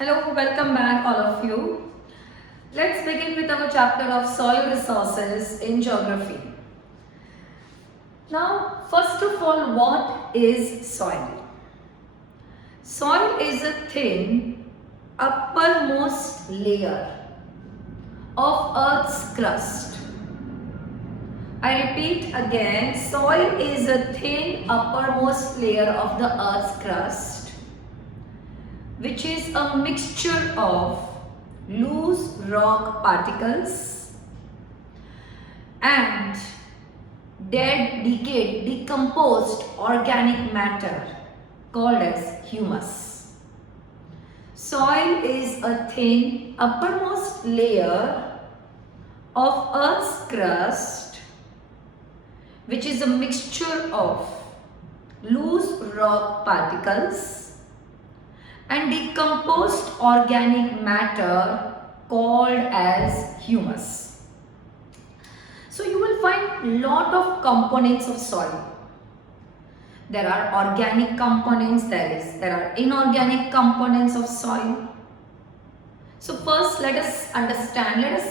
Hello, welcome back all of you. Let's begin with our chapter of soil resources in geography. Now, first of all, what is soil? Soil is a thin, uppermost layer of Earth's crust. I repeat again, soil is a thin, uppermost layer of the Earth's crust, which is a mixture of loose rock particles and dead, decayed, decomposed organic matter called as humus. Soil is a thin, uppermost layer of Earth's crust, which is a mixture of loose rock particles and decomposed organic matter called as humus. So you will find lot of components of soil. There are organic components, there are inorganic components of soil. So first let us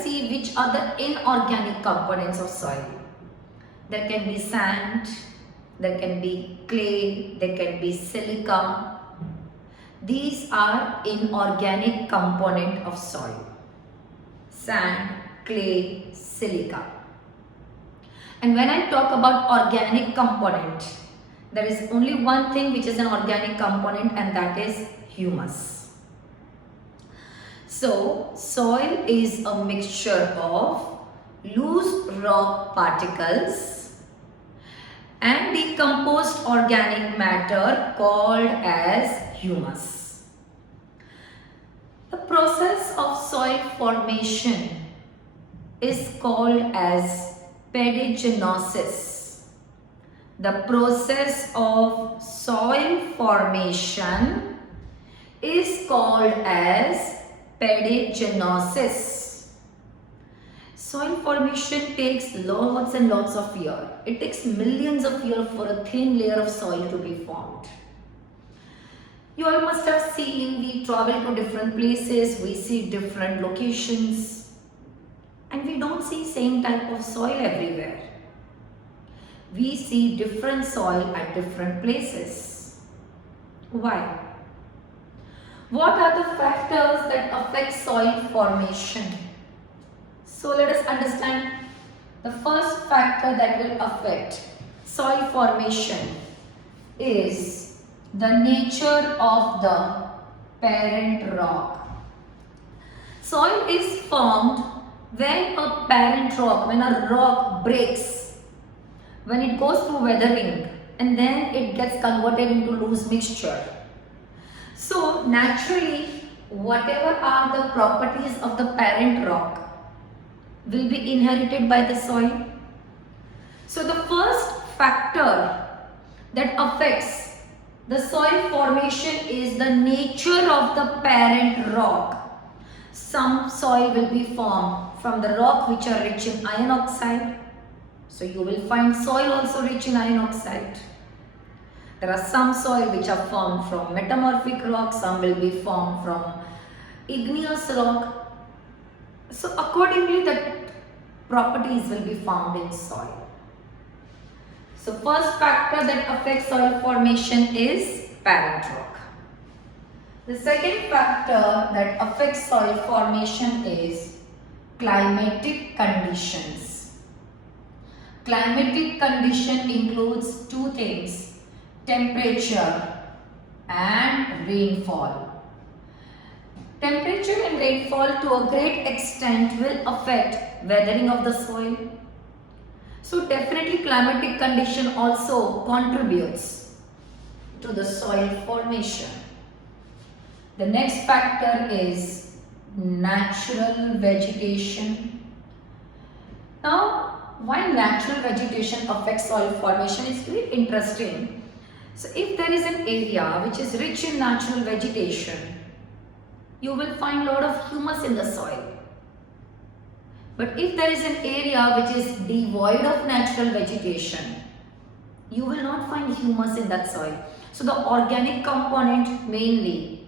see which are the inorganic components of soil. There can be sand, there can be clay, there can be silica. These are inorganic component of soil. Sand, clay, silica. And when I talk about organic component, there is only one thing which is an organic component, and that is humus. So, soil is a mixture of loose rock particles and decomposed organic matter called as humus. The process of soil formation is called as pedigenosis. The process of soil formation is called as pedigenosis. Soil formation takes lots and lots of years. It takes millions of years for a thin layer of soil to be formed. You all must have seen, we travel to different places, we see different locations, and we don't see same type of soil everywhere. We see different soil at different places. Why? What are the factors that affect soil formation? So let us understand the first factor that will affect soil formation is the nature of the parent rock. Soil is formed when a parent rock, when a rock breaks, when it goes through weathering, and then it gets converted into loose mixture. So naturally, whatever are the properties of the parent rock will be inherited by the soil. So the first factor that affects the soil formation is the nature of the parent rock. Some soil will be formed from the rock which are rich in iron oxide. So you will find soil also rich in iron oxide. There are some soil which are formed from metamorphic rock, some will be formed from igneous rock. So accordingly the properties will be found in soil. So first factor that affects soil formation is parent rock. The second factor that affects soil formation is climatic conditions. Climatic condition includes two things: temperature and rainfall. Temperature and rainfall to a great extent will affect weathering of the soil. So definitely climatic condition also contributes to the soil formation. The next factor is natural vegetation. Now, why natural vegetation affects soil formation is very interesting. So if there is an area which is rich in natural vegetation, you will find a lot of humus in the soil. But if there is an area which is devoid of natural vegetation, you will not find humus in that soil. So the organic component mainly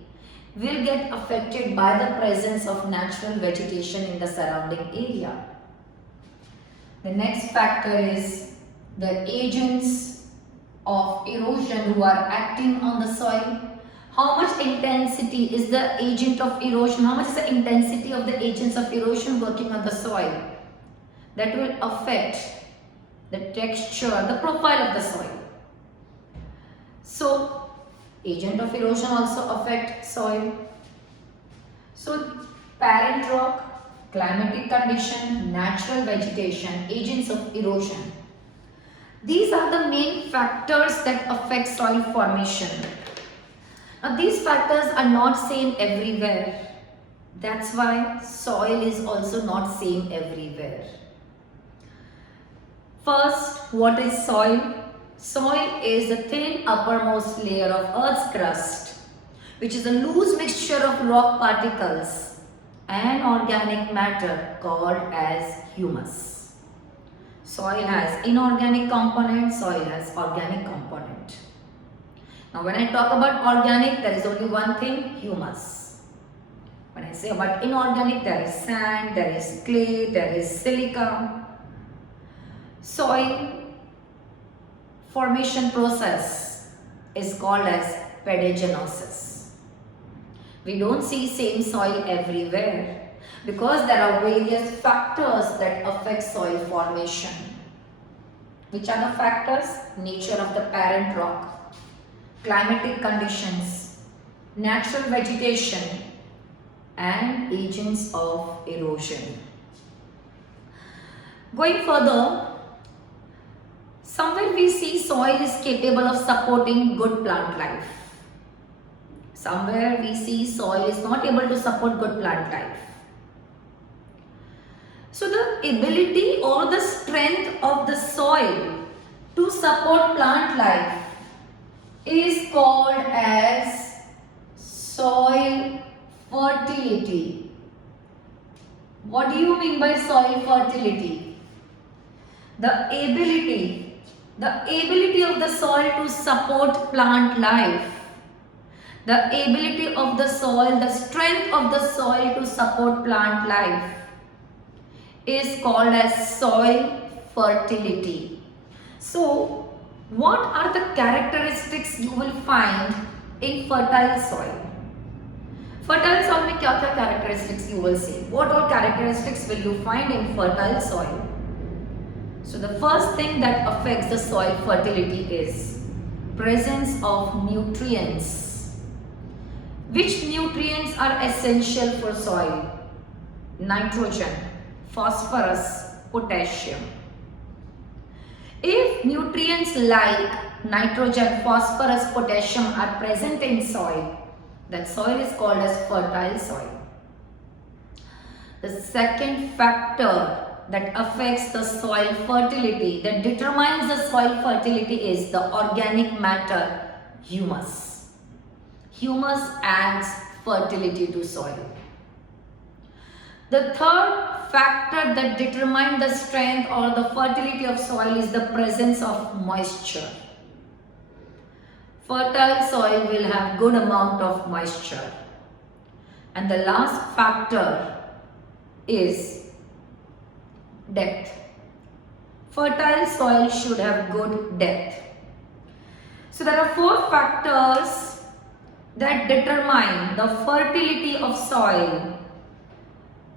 will get affected by the presence of natural vegetation in the surrounding area. The next factor is the agents of erosion who are acting on the soil. How much intensity is the agent of erosion? How much is the intensity of the agents of erosion working on the soil? That will affect the texture, the profile of the soil. So, agent of erosion also affect soil. So, parent rock, climatic condition, natural vegetation, agents of erosion. These are the main factors that affect soil formation. Now, these factors are not same everywhere. That's why soil is also not same everywhere. First, what is soil? Soil is the thin uppermost layer of Earth's crust, which is a loose mixture of rock particles and organic matter called as humus. Soil has inorganic component, soil has organic component. Now when I talk about organic, there is only one thing, humus. When I say about inorganic, there is sand, there is clay, there is silica. Soil formation process is called as pedogenosis. We don't see same soil everywhere because there are various factors that affect soil formation. Which are the factors? Nature of the parent rock, climatic conditions, natural vegetation, and agents of erosion. Going further, somewhere we see soil is capable of supporting good plant life. Somewhere we see soil is not able to support good plant life. So the ability or the strength of the soil to support plant life is called as soil fertility. What do you mean by soil fertility? The ability of the soil to support plant life. The ability of the soil, the strength of the soil to support plant life is called as soil fertility. So, what are the characteristics you will find in fertile soil? Fertile soil में क्या क्या characteristics you will see? What all characteristics will you find in fertile soil? So the first thing that affects the soil fertility is presence of nutrients. Which nutrients are essential for soil? Nitrogen, phosphorus, potassium. If nutrients like nitrogen, phosphorus, potassium are present in soil, that soil is called as fertile soil. The second factor that affects the soil fertility, that determines the soil fertility, is the organic matter, humus. Humus adds fertility to soil. The third factor that determines the strength or the fertility of soil is the presence of moisture. Fertile soil will have good amount of moisture. And the last factor is depth. Fertile soil should have good depth. So there are four factors that determine the fertility of soil.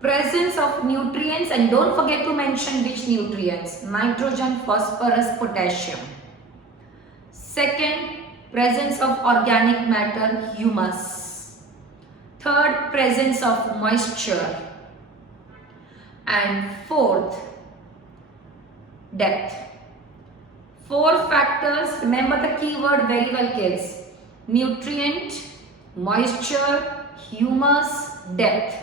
Presence of nutrients, and don't forget to mention which nutrients: nitrogen, phosphorus, potassium. Second, presence of organic matter, humus. Third, presence of moisture. And fourth, depth. Four factors, remember the keyword very well kids: nutrient, moisture, humus, depth.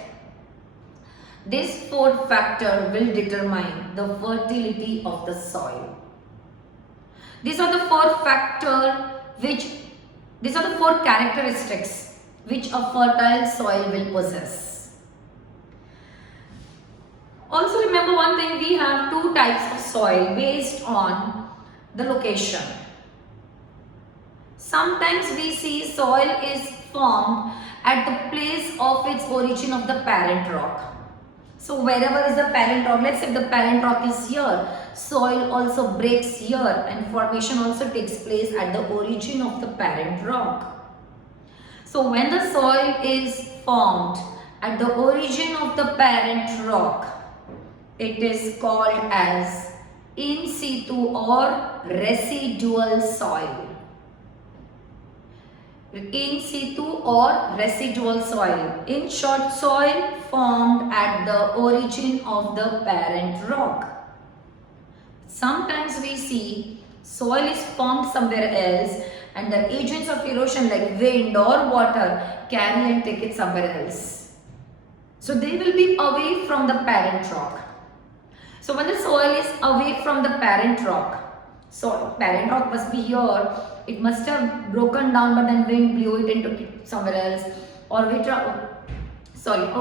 This fourth factor will determine the fertility of the soil. These are the four characteristics which a fertile soil will possess. Also remember one thing, we have two types of soil based on the location. Sometimes we see soil is formed at the place of its origin of the parent rock. So wherever is the parent rock, let's say the parent rock is here, soil also breaks here and formation also takes place at the origin of the parent rock. So when the soil is formed at the origin of the parent rock, it is called as in situ or residual soil. In situ or residual soil. In short, soil formed at the origin of the parent rock. Sometimes we see soil is formed somewhere else and the agents of erosion like wind or water carry and take it somewhere else. So they will be away from the parent rock. So when the soil is away from the parent rock, so parent rock must be here, it must have broken down but then wind blew it and took it somewhere else, or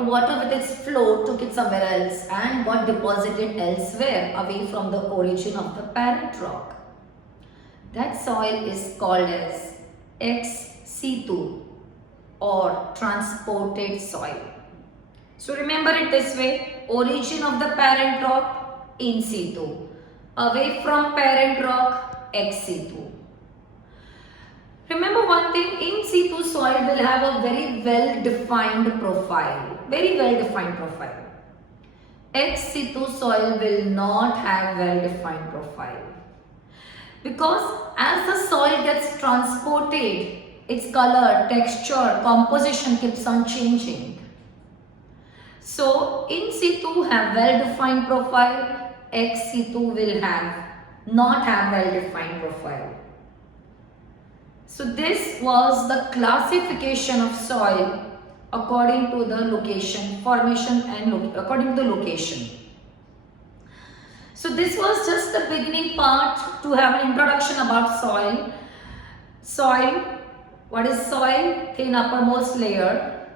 water with its flow took it somewhere else and got deposited elsewhere away from the origin of the parent rock. That soil is called as ex situ or transported soil. So remember it this way, origin of the parent rock in situ, away from parent rock ex situ. Remember one thing, in situ soil will have a very well defined profile, Ex situ soil will not have well defined profile, because as the soil gets transported, its color, texture, composition keeps on changing. So in situ have well defined profile, ex situ will not have well defined profile. So this was the classification of soil according to the location, formation and according to the location. So this was just the beginning part to have an introduction about soil. Soil, what is soil? Thin uppermost layer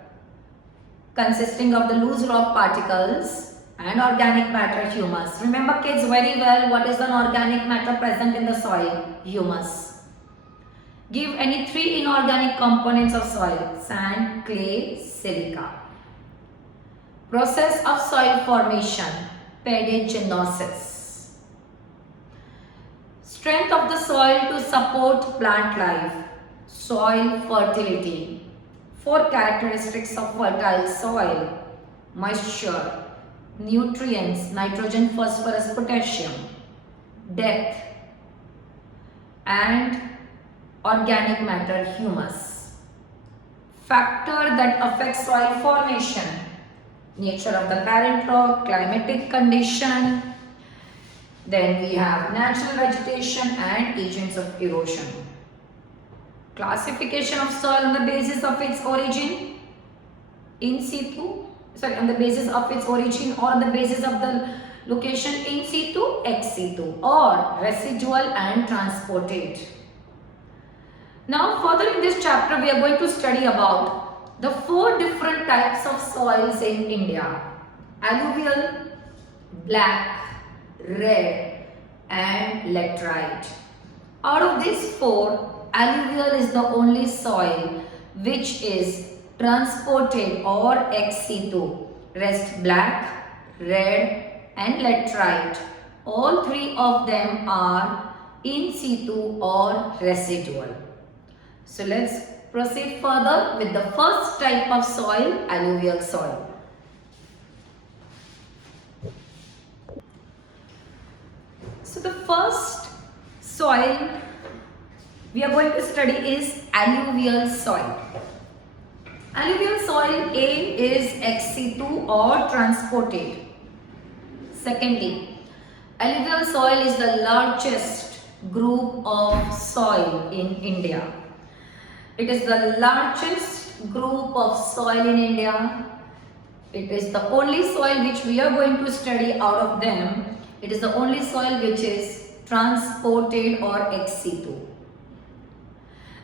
consisting of the loose rock particles and organic matter, humus. Remember kids very well, what is an organic matter present in the soil? Humus. Give any three inorganic components of soil: sand, clay, silica. Process of soil formation: pedigenosis. Strength of the soil to support plant life: soil fertility. Four characteristics of fertile soil: moisture, nutrients, nitrogen, phosphorus, potassium, depth, and organic matter, humus. Factor that affects soil formation: nature of the parent rock, climatic condition, then we have natural vegetation and agents of erosion. Classification of soil on the basis of its origin, on the basis of its origin or on the basis of the location, in situ, ex situ, or residual and transported. Now further in this chapter we are going to study about the four different types of soils in India: alluvial, black, red and laterite. Out of these four, alluvial is the only soil which is transported or ex situ. Rest black, red and laterite, all three of them are in situ or residual. So let's proceed further with the first type of soil, alluvial soil. So the first soil we are going to study is alluvial soil. Alluvial soil A is ex situ or transported. Secondly, alluvial soil is the largest group of soil in India. It is the largest group of soil in India. It is the only soil which we are going to study out of them. It is the only soil which is transported or ex situ.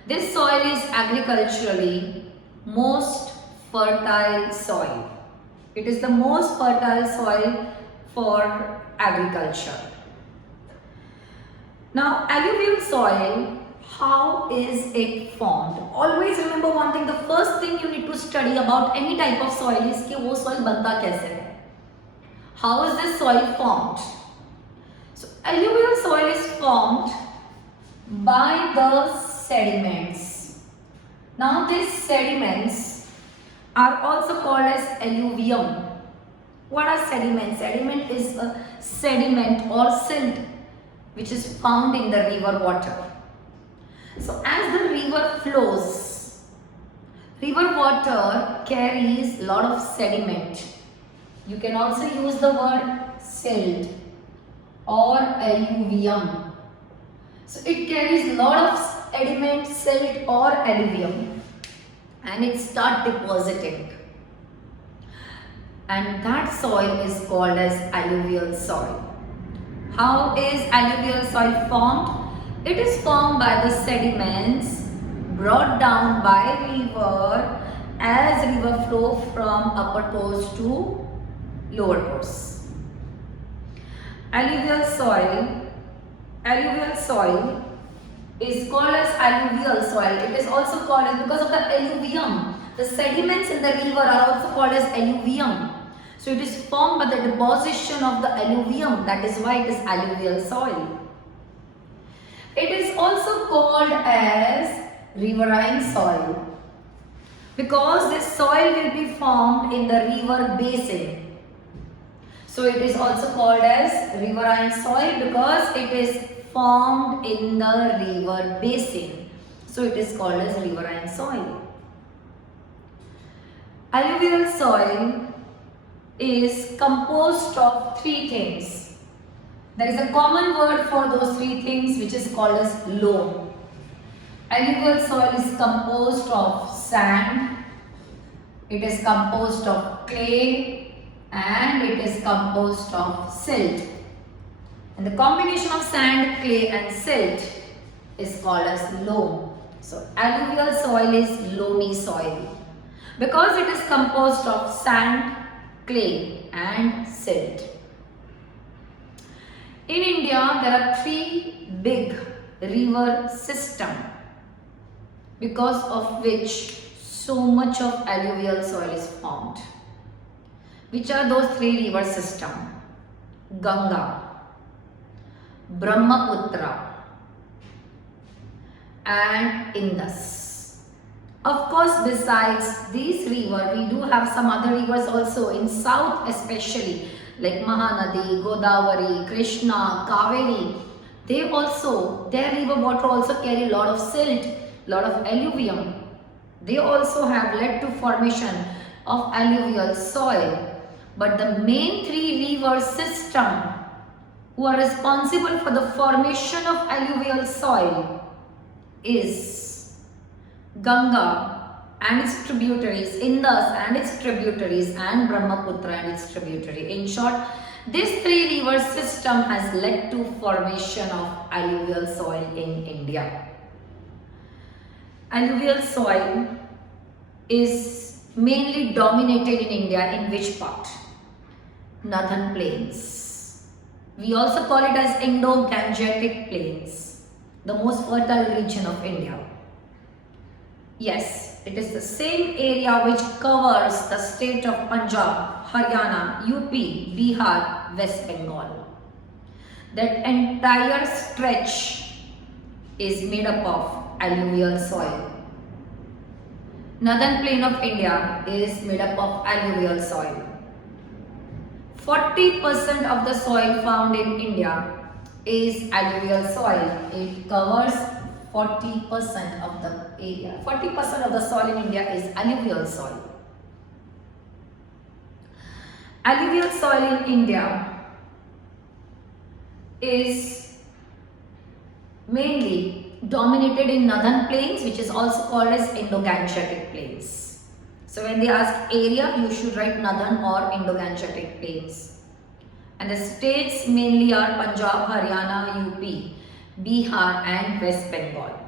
This soil is agriculturally most fertile soil. It is the most fertile soil for agriculture. Now, alluvial soil How is it formed? Always remember one thing, the first thing you need to study about any type of soil is कि वो soil बनता कैसे है. How is this soil formed? So alluvial soil is formed by the sediments. Now these sediments are also called as alluvium. What are sediments? Sediment is a sediment or silt which is found in the river water. So as the river flows, river water carries a lot of sediment. You can also use the word silt or alluvium. So it carries a lot of sediment, silt or alluvium, and it starts depositing. And that soil is called as alluvial soil. How is alluvial soil formed? It is formed by the sediments brought down by river as river flow from upper course to lower course. Alluvial soil is called as alluvial soil. It is also called as, because of the alluvium, the sediments in the river are also called as alluvium. So it is formed by the deposition of the alluvium. That is why it is alluvial soil. It is also called as riverine soil because this soil will be formed in the river basin. So it is also called as riverine soil because it is formed in the river basin. So it is called as riverine soil. Alluvial soil is composed of three things. There is a common word for those three things which is called as loam. Alluvial soil is composed of sand, it is composed of clay, and it is composed of silt. And the combination of sand, clay and silt is called as loam. So alluvial soil is loamy soil because it is composed of sand, clay and silt. In India, there are three big river systems because of which so much of alluvial soil is formed. Which are those three river systems? Ganga, Brahmaputra and Indus. Of course, besides these rivers, we do have some other rivers also in south especially, like Mahanadi, Godavari, Krishna, Kaveri. Their river water also carry a lot of silt, lot of alluvium. They also have led to formation of alluvial soil. But the main three river system who are responsible for the formation of alluvial soil is Ganga and its tributaries, Indus and its tributaries, and Brahmaputra and its tributary. In short, this three river system has led to formation of alluvial soil in India. Alluvial soil is mainly dominated in India in which part? Northern plains. We also call it as Indo-Gangetic plains, the most fertile region of India. Yes, it is the same area which covers the state of Punjab, Haryana, UP, Bihar, West Bengal. That entire stretch is made up of alluvial soil. Northern plain of India is made up of alluvial soil. 40% of the soil found in India is alluvial soil. It covers 40% of the area. 40% of the soil in India is alluvial soil. Alluvial soil in India is mainly dominated in northern plains, which is also called as Indo-Gangetic plains. So when they ask area, you should write northern or Indo-Gangetic plains. And the states mainly are Punjab, Haryana, UP, Bihar and West Bengal.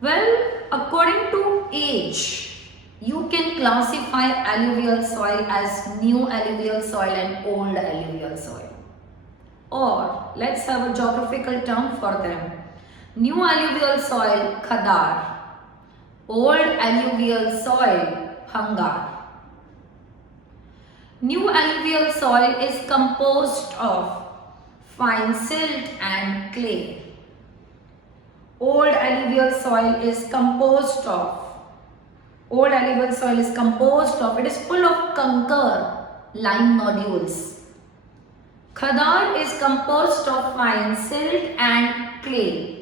Well, according to age, you can classify alluvial soil as new alluvial soil and old alluvial soil. Or let's have a geographical term for them. New alluvial soil, Khadar. Old alluvial soil, Bhangar. New alluvial soil is composed of fine silt and clay. Old alluvial soil is composed of, it is full of kankar, lime nodules. Khadar is composed of fine silt and clay.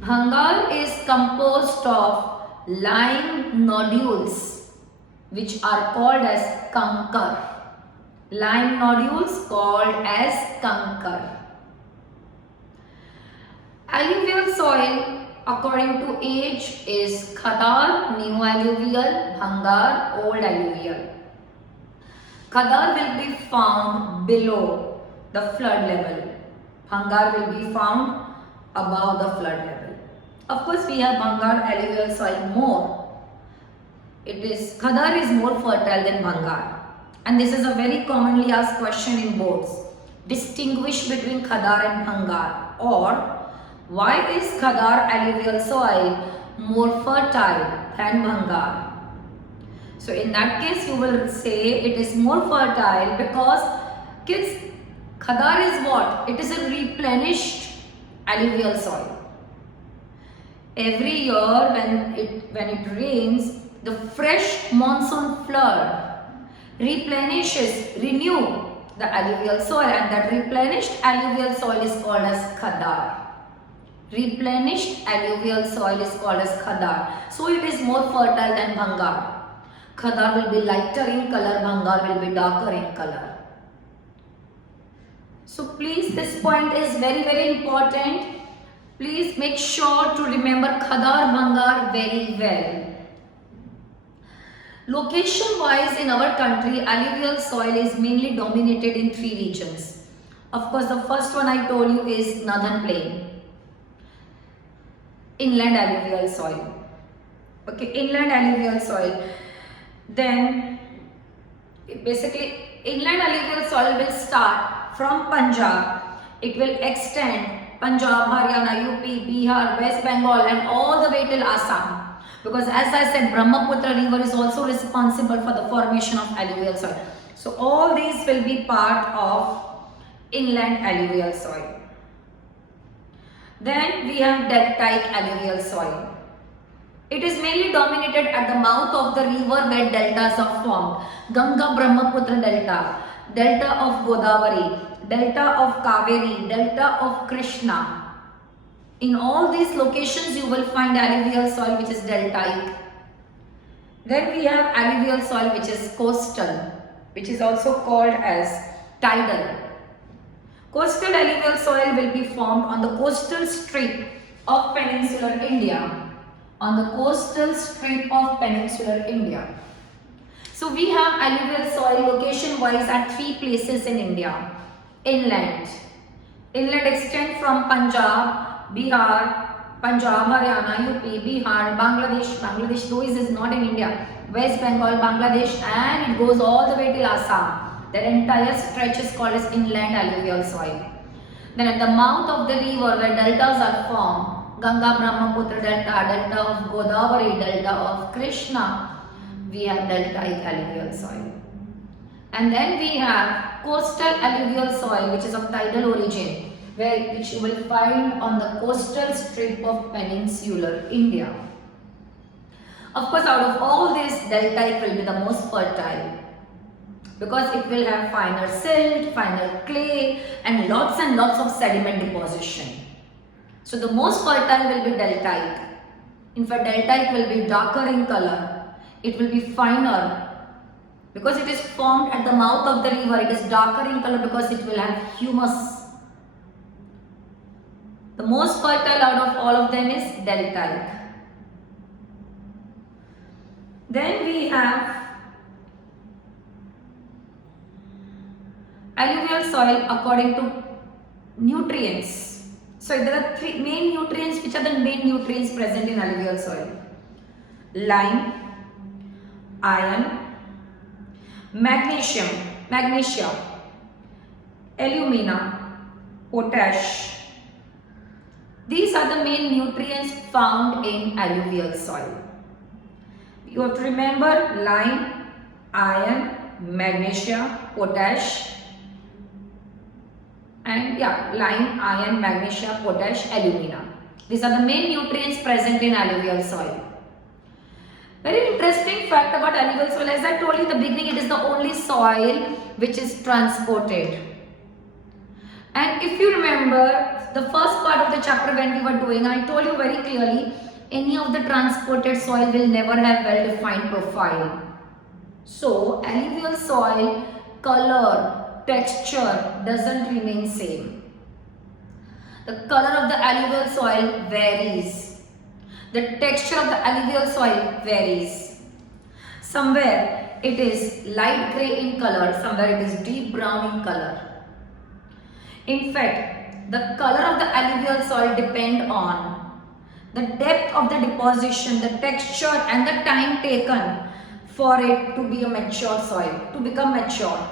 Bhangar is composed of lime nodules, which are called as kankar. Lime nodules called as kankar. Alluvial soil according to age is Khadar, new alluvial, Bhangar, old alluvial. Khadar will be found below the flood level. Bhangar will be found above the flood level. Of course, we have Bhangar alluvial soil more. Khadar is more fertile than Bhangar. And this is a very commonly asked question in boards. Distinguish between Khadar and Bhangar, or why is Khadar alluvial soil more fertile than Bhangar? So in that case you will say it is more fertile because kids, Khadar is what? It is a replenished alluvial soil. Every year when it rains, the fresh monsoon flood renew the alluvial soil, and that replenished alluvial soil is called as Khadar. Replenished alluvial soil is called as Khadar. So it is more fertile than Bhangar. Khadar will be lighter in color, Bhangar will be darker in color. So please, this point is very important. Please make sure to remember Khadar, Bhangar very well. Location wise in our country, alluvial soil is mainly dominated in 3 regions. Of course, the first one I told you is Northern Plain. Inland alluvial soil. Okay, inland alluvial soil. Then basically inland alluvial soil will start from Punjab. It will extend Punjab, Haryana, UP, Bihar, West Bengal and all the way till Assam. Because as I said, Brahmaputra river is also responsible for the formation of alluvial soil. So all these will be part of inland alluvial soil. Then we have deltaic alluvial soil. It is mainly dominated at the mouth of the river where deltas are formed. Ganga Brahmaputra delta, delta of Godavari, delta of Kaveri, delta of Krishna. In all these locations you will find alluvial soil which is deltaic. Then we have alluvial soil which is coastal, which is also called as tidal. Coastal alluvial soil will be formed on the coastal strip of peninsular India. On the coastal strip of peninsular India. So we have alluvial soil location wise at 3 places in India. Inland. Inland extend from Punjab, Bihar, Punjab, Haryana, UP, Bihar, Bangladesh. Bangladesh though is not in India. West Bengal, Bangladesh, and it goes all the way till Assam. That entire stretch is called as inland alluvial soil. Then at the mouth of the river where deltas are formed, Ganga Brahmaputra delta, delta of Godavari, delta of Krishna, we have deltaic alluvial soil. And then we have coastal alluvial soil which is of tidal origin, which you will find on the coastal strip of peninsular India. Of course, out of all this, deltaic will be the most fertile because it will have finer silt, finer clay and lots of sediment deposition. So the most fertile will be deltaic. In fact, deltaic will be darker in color. It will be finer because it is formed at the mouth of the river. It is darker in color because it will have humus. The most fertile out of all of them is deltaic. Then we have alluvial soil according to nutrients. So there are 3 main nutrients. Which are the main nutrients present in alluvial soil? Lime, iron, magnesium, alumina, potash, These are the main nutrients found in alluvial soil. You have to remember lime, iron, magnesium, potash, and lime, iron, magnesium, potash, alumina. These are the main nutrients present in alluvial soil. Very interesting fact about alluvial soil, as I told you in the beginning, it is the only soil which is transported. And if you remember the first part of the chapter when we were doing, I told you very clearly, any of the transported soil will never have well-defined profile. So, alluvial soil color, texture doesn't remain same. The color of the alluvial soil varies. The texture of the alluvial soil varies. Somewhere it is light grey in color, somewhere it is deep brown in color. In fact, the color of the alluvial soil depend on the depth of the deposition, the texture and the time taken for it to be a mature soil, to become mature.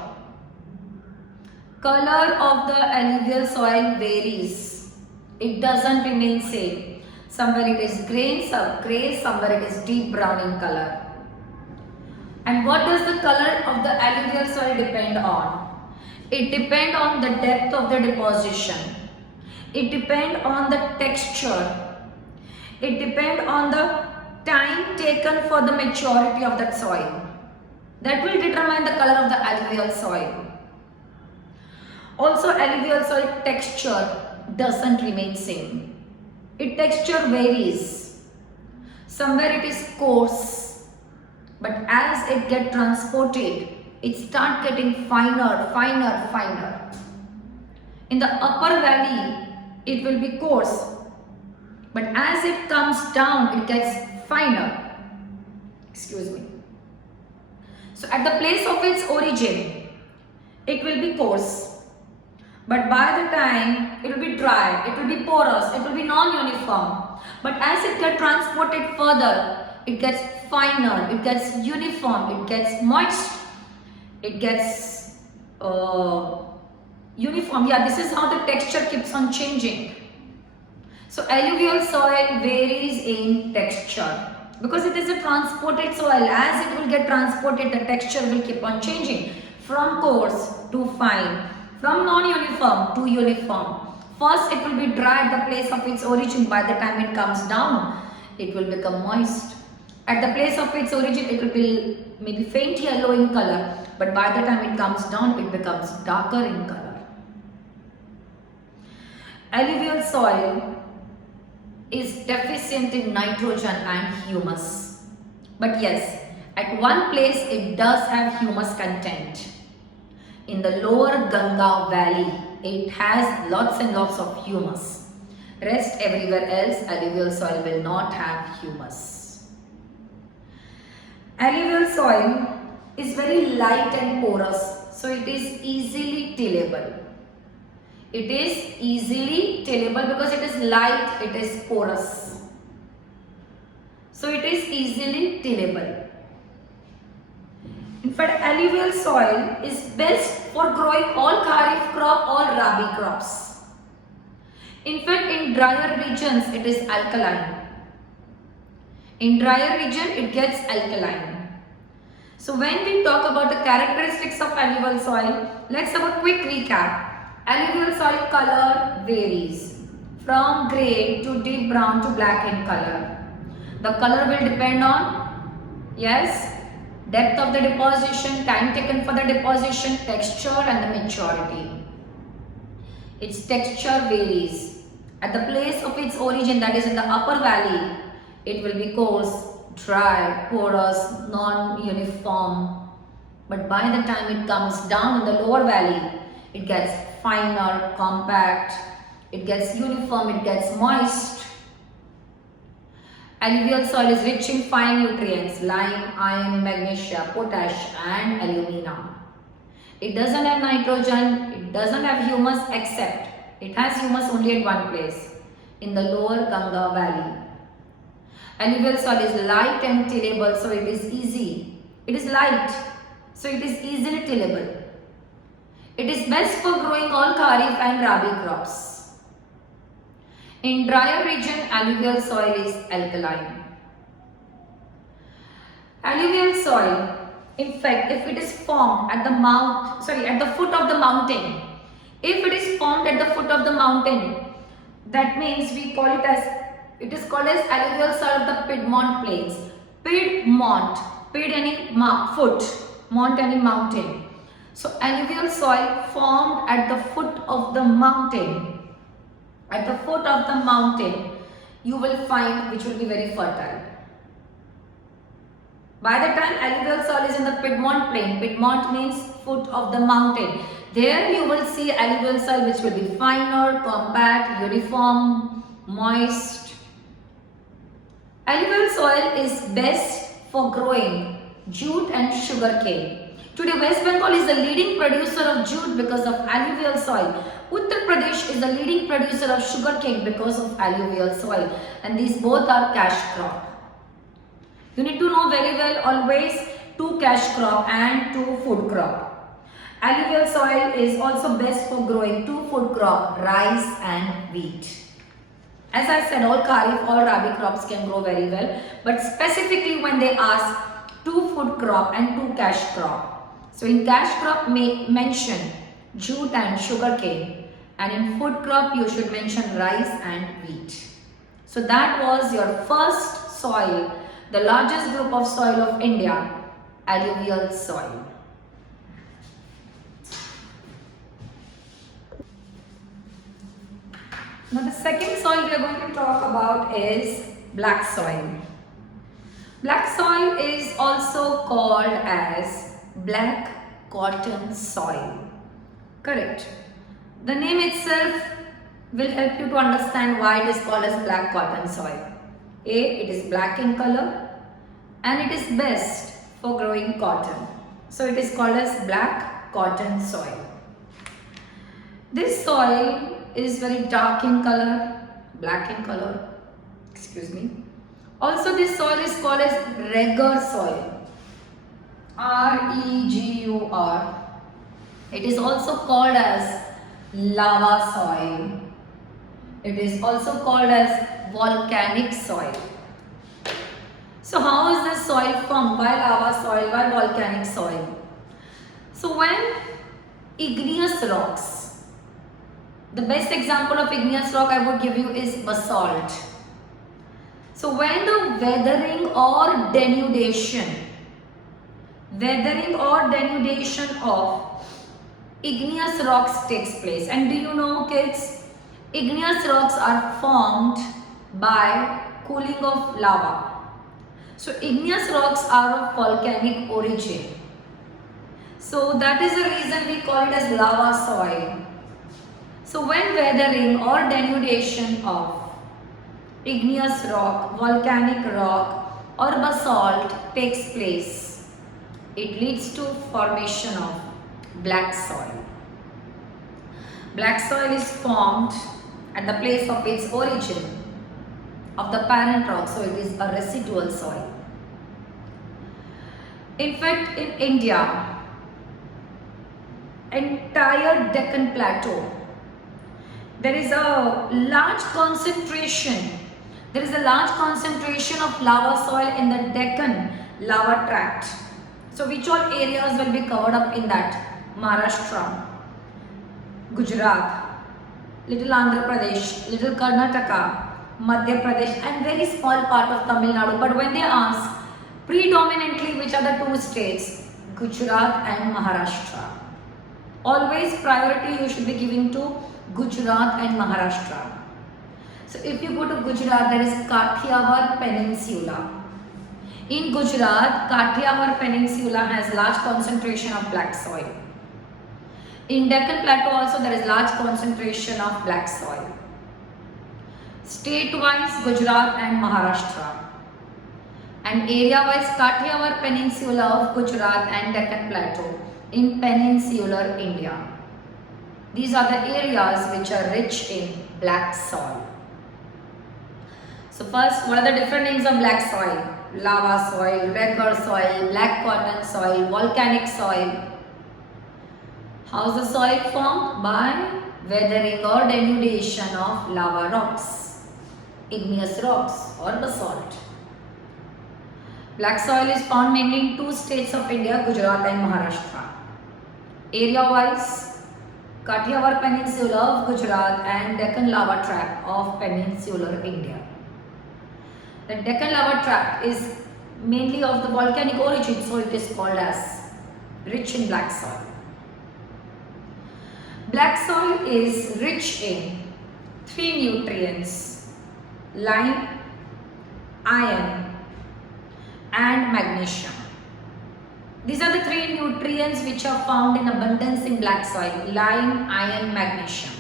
Color of the alluvial soil varies. It doesn't remain same. Somewhere it is grey, somewhere it is deep brown in color. And what does the color of the alluvial soil depend on? It depends on the depth of the deposition. It depends on the texture. It depends on the time taken for the maturity of that soil. That will determine the color of the alluvial soil. Also, alluvial soil texture doesn't remain same. Its texture varies. Somewhere it is coarse, but as it gets transported, it starts getting finer. In the upper valley, it will be coarse, but as it comes down, it gets finer. Excuse me. So at the place of its origin, it will be coarse. But by the time, it will be dry, it will be porous, it will be non-uniform. But as it gets transported further, it gets finer, it gets uniform, it gets moist, it gets uniform. This is how the texture keeps on changing. So alluvial soil varies in texture because it is a transported soil. As it will get transported, the texture will keep on changing from coarse to fine, from non-uniform to uniform. First it will be dry at the place of its origin. By the time it comes down, it will become moist. At the place of its origin, it will be maybe faint yellow in color, but by the time it comes down, it becomes darker in color. Alluvial soil is deficient in nitrogen and humus. But yes, at one place it does have humus content. In the lower Ganga valley, it has lots and lots of humus. Rest everywhere else, alluvial soil will not have humus. Alluvial soil is very light and porous, so it is easily tillable. It is easily tillable because it is light, it is porous. So it is easily tillable. In fact, alluvial soil is best for growing all kharif crop, all rabi crops. In fact, in drier regions, it is alkaline. In drier region, it gets alkaline. So when we talk about the characteristics of alluvial soil, let's have a quick recap. Alluvial soil color varies from grey to deep brown to black in color. The color will depend on, depth of the deposition, time taken for the deposition, texture and the maturity. Its texture varies. At the place of its origin, that is in the upper valley, it will be coarse, dry, porous, non-uniform. But by the time it comes down in the lower valley, it gets finer, compact, it gets uniform, it gets moist. Alluvial soil is rich in fine nutrients, lime, iron, magnesium, potash and alumina. It doesn't have nitrogen, it doesn't have humus, except it has humus only at one place, in the lower Ganga valley. Alluvial soil is light and tillable, so it is easy. It is light, so it is easily tillable. It is best for growing all kharif and rabi crops. In drier region, alluvial soil is alkaline. Alluvial soil, in fact, if it is formed at the foot of the mountain, if it is formed at the foot of the mountain, that means it is called as alluvial soil of the Piedmont plains. Piedmont, Pied any foot, Mont any mountain. So alluvial soil formed at the foot of the mountain. At the foot of the mountain, you will find which will be very fertile. By the time alluvial soil is in the Piedmont plain, Piedmont means foot of the mountain. There you will see alluvial soil which will be finer, compact, uniform, moist. Alluvial soil is best for growing jute and sugarcane. Today West Bengal is the leading producer of jute because of alluvial soil. Uttar Pradesh is the leading producer of sugarcane because of alluvial soil, and these both are cash crop. You need to know very well always 2 cash crop and 2 food crop. Alluvial soil is also best for growing 2 food crop, rice and wheat. As I said, all kharif, all rabi crops can grow very well, but specifically when they ask 2 food crop and 2 cash crop. So in cash crop mention jute and sugarcane, and in food crop you should mention rice and wheat. So that was your first soil, the largest group of soil of India, alluvial soil. Now the second soil we are going to talk about is black soil. Black soil is also called as black cotton soil. Correct. The name itself will help you to understand why it is called as black cotton soil. It is black in color and it is best for growing cotton. So it is called as black cotton soil. This soil is very dark in color, black in color, excuse me. Also this soil is called as regur soil, R-E-G-U-R. It is also called as lava soil. It is also called as volcanic soil. So how is this soil formed? Why lava soil? Why volcanic soil? So when igneous rocks, the best example of igneous rock I would give you is basalt. So when the weathering or denudation of igneous rocks takes place. And do you know, kids, igneous rocks are formed by cooling of lava. So igneous rocks are of volcanic origin. So that is the reason we call it as lava soil. So when weathering or denudation of igneous rock, volcanic rock or basalt takes place, it leads to formation of black soil. Black soil is formed at the place of its origin of the parent rock, so it is a residual soil. In fact, in India, entire Deccan Plateau, there is a large concentration of lava soil in the Deccan lava tract. So which all areas will be covered up in that? Maharashtra, Gujarat, little Andhra Pradesh, little Karnataka, Madhya Pradesh and very small part of Tamil Nadu. But when they ask predominantly which are the 2 states, Gujarat and Maharashtra, always priority you should be giving to Gujarat and Maharashtra. So if you go to Gujarat, there is Kathiawar Peninsula. In Gujarat, Kathiawar Peninsula has large concentration of black soil. In Deccan Plateau also there is large concentration of black soil. State-wise, Gujarat and Maharashtra. And area-wise, Kathiawar Peninsula of Gujarat and Deccan Plateau in peninsular India. These are the areas which are rich in black soil. So first, what are the different names of black soil? Lava soil, regur soil, black cotton soil, volcanic soil. How is the soil formed? By weathering or denudation of lava rocks. igneous rocks or basalt. Black soil is found mainly in two states of India, Gujarat and Maharashtra. Area-wise, Kathiawar Peninsula of Gujarat and Deccan Lava Tract of peninsular India. The Deccan Lava Tract is mainly of the volcanic origin, so it is called as rich in black soil. Black soil is rich in three nutrients: lime, iron and magnesium. These are the three nutrients which are found in abundance in black soil: lime, iron, magnesium.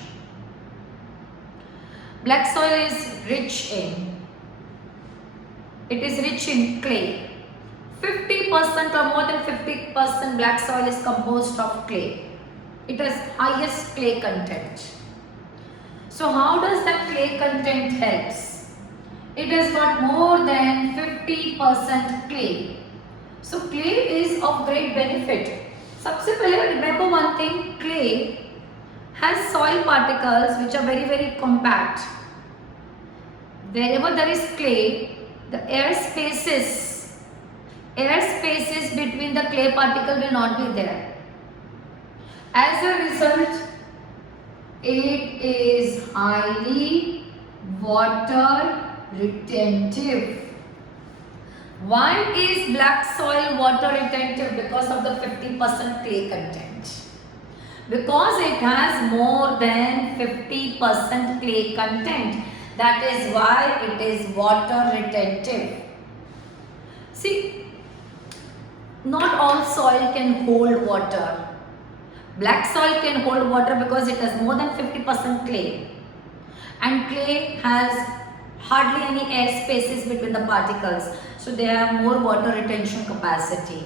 Black soil is rich in clay. 50% or more than 50% black soil is composed of clay. It has highest clay content. So how does that clay content helps? It has got more than 50% clay. So clay is of great benefit. सबसे पहले remember one thing, clay has soil particles which are very, very compact. Wherever there is clay, the air spaces between the clay particle will not be there. As a result, it is highly water retentive. Why is black soil water retentive? Because of the 50% clay content. Because it has more than 50% clay content. That is why it is water retentive. See, not all soil can hold water. Black soil can hold water because it has more than 50% clay. And clay has hardly any air spaces between the particles. So they have more water retention capacity.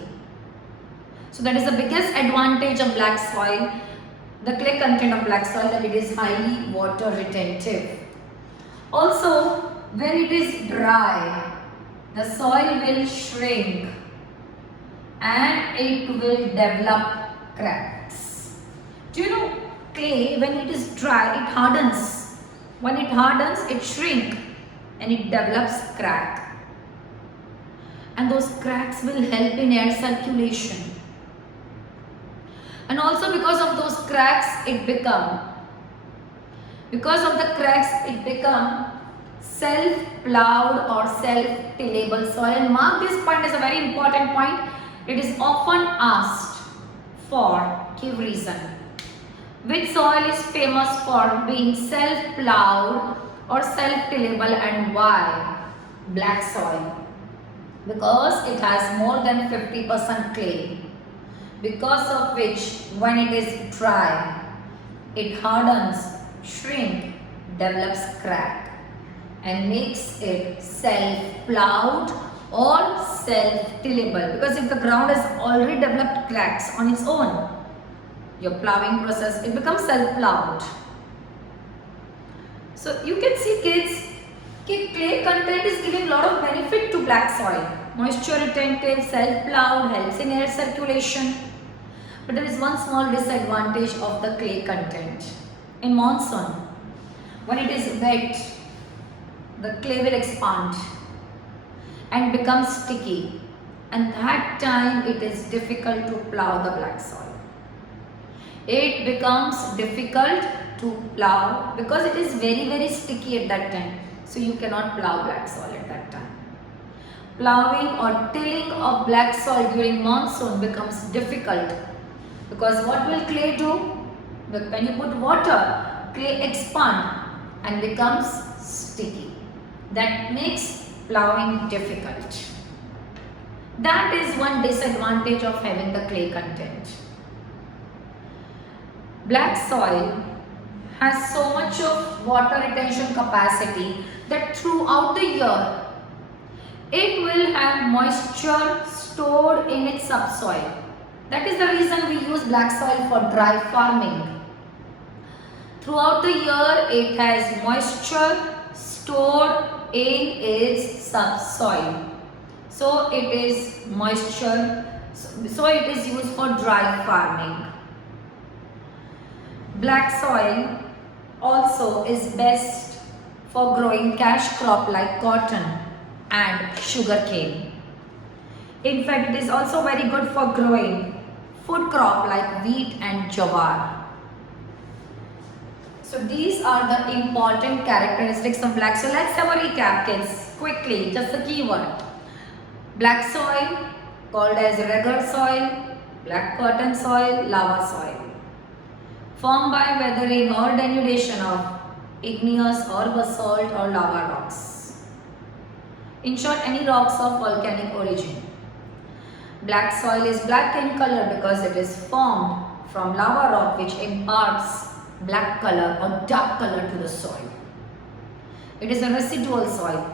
So that is the biggest advantage of black soil. The clay content of black soil, that it is highly water retentive. Also, when it is dry, the soil will shrink and it will develop cracks. Do you know clay, when it is dry, it hardens. When it hardens, it shrinks and it develops crack. And those cracks will help in air circulation. And also because of those cracks, it become self-plowed or self-tillable soil. And mark this point as a very important point. It is often asked for give reason. Which soil is famous for being self-plowed or self-tillable and why? Black soil. Because it has more than 50% clay. Because of which when it is dry, it hardens, shrink, develops crack and makes it self-plowed or self-tillable. Because if the ground has already developed cracks on its own, your plowing process, it becomes self-plowed. So you can see kids, clay content is giving a lot of benefit to black soil. Moisture retentive, self-plowed, helps in air circulation. But there is one small disadvantage of the clay content. In monsoon, when it is wet, the clay will expand and become sticky. And that time it is difficult to plow the black soil. It becomes difficult to plow because it is very, very sticky at that time. So you cannot plow black soil at that time. Plowing or tilling of black soil during monsoon becomes difficult because what will clay do? When you put water, clay expand and becomes sticky. That makes plowing difficult. That is one disadvantage of having the clay content. Black soil has so much of water retention capacity that throughout the year it will have moisture stored in its subsoil. That is the reason we use black soil for dry farming. Throughout the year it has moisture stored in its subsoil. So it is moisture, so it is used for dry farming. Black soil also is best for growing cash crop like cotton and sugarcane. In fact, it is also very good for growing food crop like wheat and jowar. So these are the important characteristics of black. So let's have a recap, kids. Quickly, just the keyword. Black soil called as regular soil, black cotton soil, lava soil. Formed by weathering or denudation of igneous or basalt or lava rocks. In short, any rocks of volcanic origin. Black soil is black in color because it is formed from lava rock which imparts black color or dark color to the soil. It is a residual soil.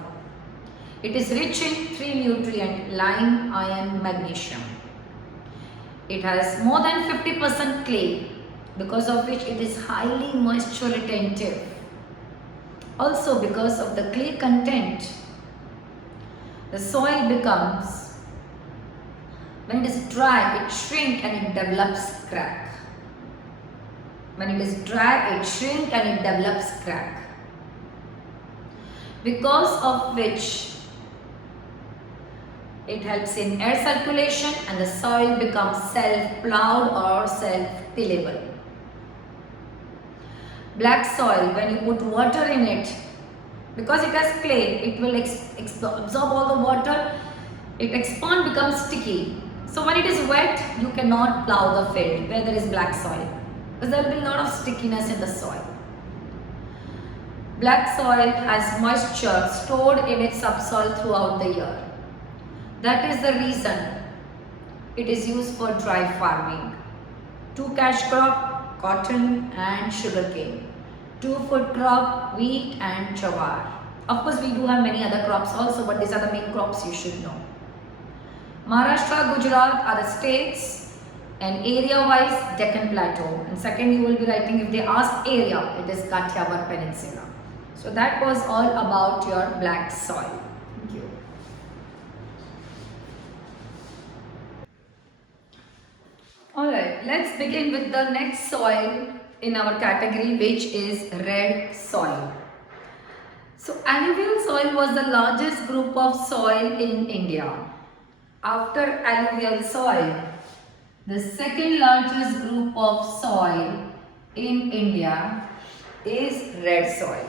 It is rich in three nutrients: lime, iron, magnesium. It has more than 50% clay, because of which it is highly moisture retentive. Also because of the clay content, the soil becomes, when it is dry, it shrinks and it develops crack. When it is dry, it shrinks and it develops crack. Because of which it helps in air circulation and the soil becomes self-plowed or self-tillable. Black soil, when you put water in it, because it has clay, it will absorb all the water, it expands, becomes sticky. So when it is wet, you cannot plow the field where there is black soil, because there will be a lot of stickiness in the soil. Black soil has moisture stored in its subsoil throughout the year. That is the reason it is used for dry farming. 2 cash crop, cotton and sugarcane. 2 food crop, wheat and jowar. Of course, we do have many other crops also, but these are the main crops you should know. Maharashtra, Gujarat are the states, and area-wise Deccan Plateau. And second, you will be writing, if they ask area, it is Kathiawar Peninsula. So that was all about your black soil. Thank you. Alright, let's begin with the next soil in our category, which is red soil. So alluvial soil was the largest group of soil in India. After alluvial soil, the second largest group of soil in India is red soil.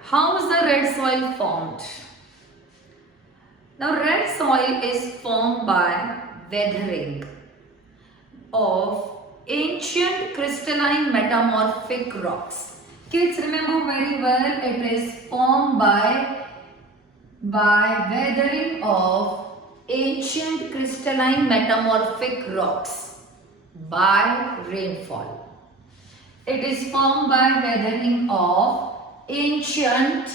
How is the red soil formed? Now, red soil is formed by weathering of ancient crystalline metamorphic rocks. Kids, remember very well, it is formed by weathering of ancient crystalline metamorphic rocks by rainfall. It is formed by weathering of ancient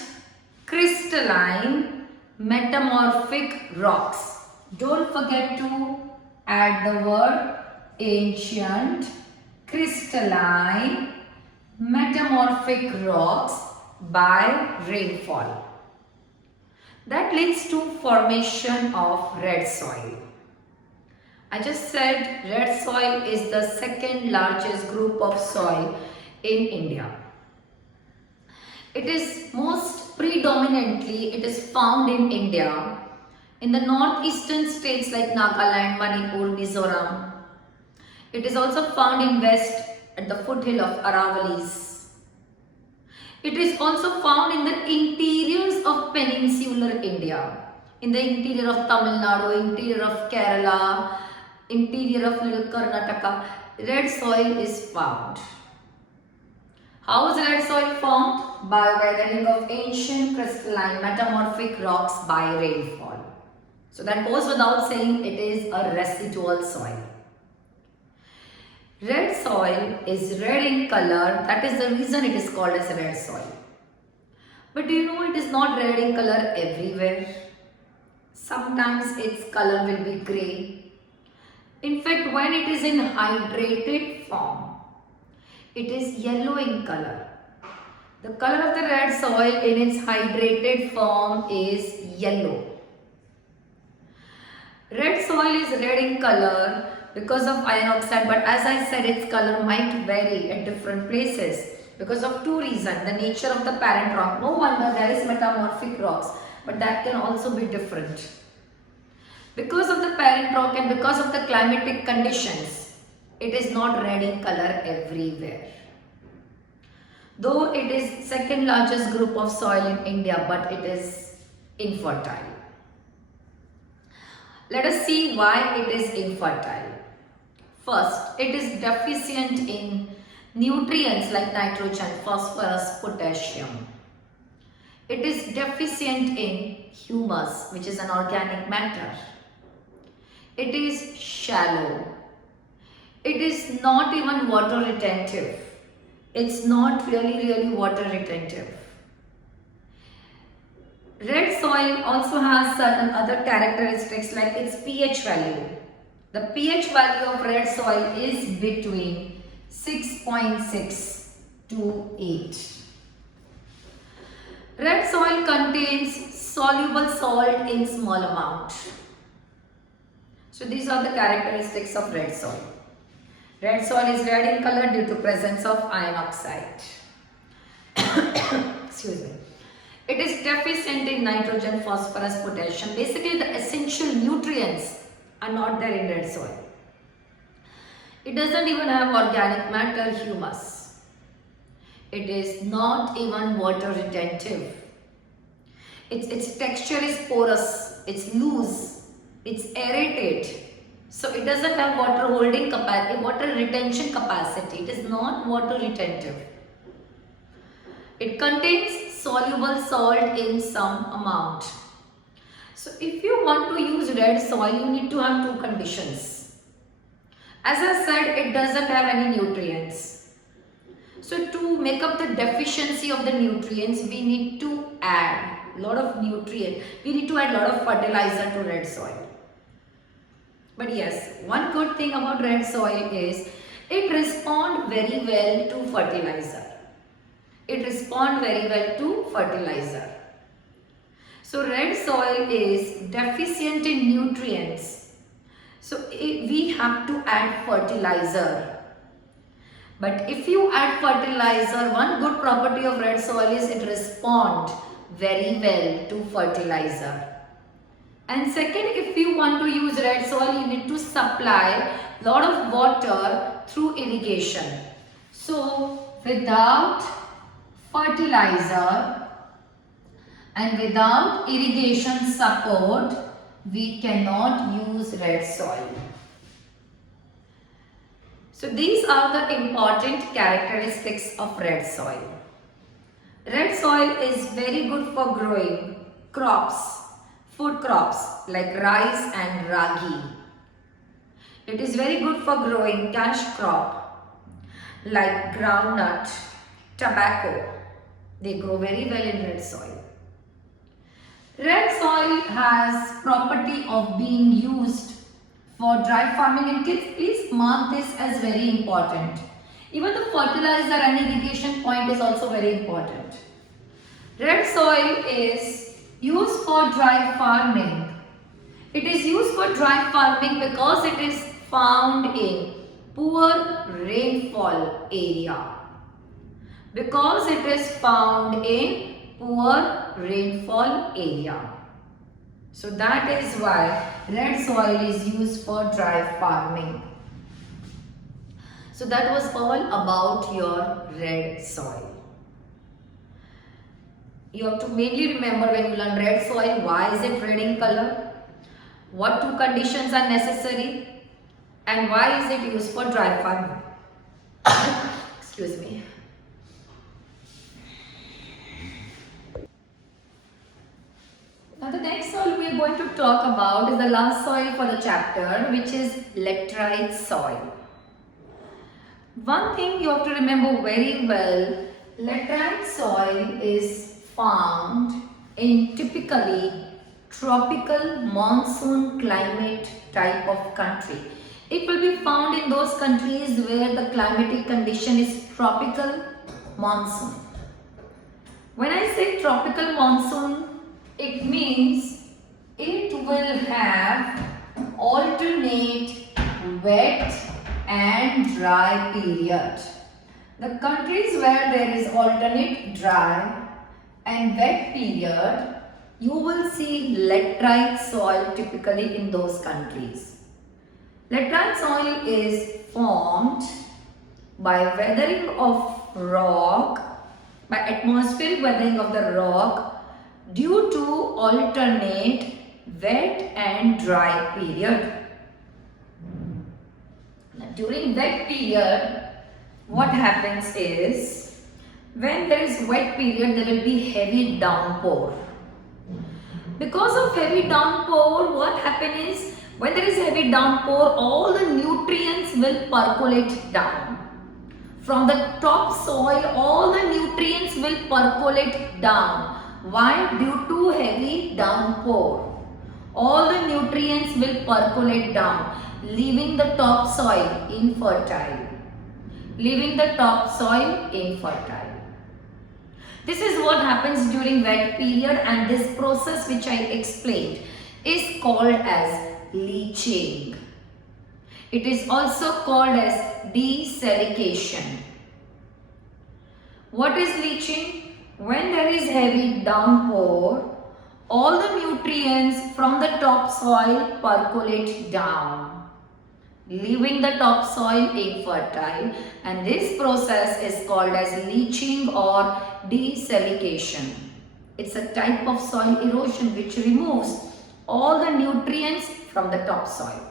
crystalline metamorphic rocks. Don't forget to add the word ancient crystalline metamorphic rocks by rainfall. That leads to formation of red soil. I just said red soil is the second largest group of soil in India. It is predominantly found in India, in the northeastern states like Nagaland, Manipur, Mizoram. It is also found in west at the foothill of Aravalis. It is also found in the interiors of peninsular India, in the interior of Tamil Nadu, interior of Kerala, interior of little Karnataka. Red soil is found. How is red soil formed? By weathering of ancient crystalline metamorphic rocks by rainfall. So that goes without saying, it is a residual soil. Red soil is red in color. That is the reason it is called as red soil. But do you know it is not red in color everywhere? Sometimes its color will be grey. In fact, when it is in hydrated form, it is yellow in color. The color of the red soil in its hydrated form is yellow. Red soil is red in color because of iron oxide, but as I said, its color might vary at different places. because of two reasons. The nature of the parent rock. No wonder there is metamorphic rocks, but that can also be different. Because of the parent rock and because of the climatic conditions, it is not red in color everywhere. Though it is second largest group of soil in India, but it is infertile. Let us see why it is infertile. First, it is deficient in nutrients like nitrogen, phosphorus, potassium. It is deficient in humus, which is an organic matter. It is shallow. It is not even water retentive. It's not really water retentive. Red soil also has certain other characteristics like its pH value. The pH value of red soil is between 6.6 to 8. Red soil contains soluble salt in small amount. So these are the characteristics of red soil. Red soil is red in color due to presence of iron oxide. Excuse me. It is deficient in nitrogen, phosphorus, potassium. Basically, the essential nutrients are not there in red soil. It doesn't even have organic matter, humus. It is not even water retentive. Its texture is porous, it's loose, it's aerated. So it doesn't have water holding capacity, water retention capacity. It is not water retentive. It contains soluble salt in some amount. So if you want to use red soil, you need to have two conditions. As I said, it doesn't have any nutrients. So to make up the deficiency of the nutrients, we need to add a lot of nutrient. We need to add a lot of fertilizer to red soil. But yes, one good thing about red soil is it responds very well to fertilizer. It responds very well to fertilizer. So red soil is deficient in nutrients. So we have to add fertilizer. But if you add fertilizer, one good property of red soil is it responds very well to fertilizer. And second, if you want to use red soil, you need to supply a lot of water through irrigation. So without fertilizer and without irrigation support, we cannot use red soil. So these are the important characteristics of red soil. Red soil is very good for growing crops, food crops like rice and ragi. It is very good for growing cash crop like groundnut, tobacco. They grow very well in red soil. Red soil has property of being used for dry farming, and kids, please mark this as very important. Even the fertilizer and irrigation point is also very important. Red soil is used for dry farming. It is used for dry farming because it is found in poor rainfall area. Because it is found in poor rainfall area. So that is why red soil is used for dry farming. So that was all about your red soil. You have to mainly remember when you learn red soil, why is it red in color? What two conditions are necessary? And why is it used for dry farming? Excuse me. Now the next soil we are going to talk about is the last soil for the chapter, which is laterite soil. One thing you have to remember very well, laterite soil is found in typically tropical monsoon climate type of country. It will be found in those countries where the climatic condition is tropical monsoon. When I say tropical monsoon, it means it will have alternate wet and dry period. The countries where there is alternate dry and wet period, you will see laterite soil typically in those countries. Laterite soil is formed by weathering of rock, by atmospheric weathering of the rock due to alternate wet and dry period. Now, during wet period, what happens is, when there is wet period, there will be heavy downpour. Because of heavy downpour, what happens is, when there is heavy downpour, all the nutrients will percolate down. From the top soil, all the nutrients will percolate down. Why? Due to heavy downpour. All the nutrients will percolate down, leaving the top soil infertile. Leaving the top soil infertile. This is what happens during wet period, and this process which I explained is called as leaching. It is also called as desalication. What is leaching? When there is heavy downpour, all the nutrients from the top soil percolate down, leaving the topsoil infertile, and this process is called as leaching or desalication. It's a type of soil erosion which removes all the nutrients from the topsoil.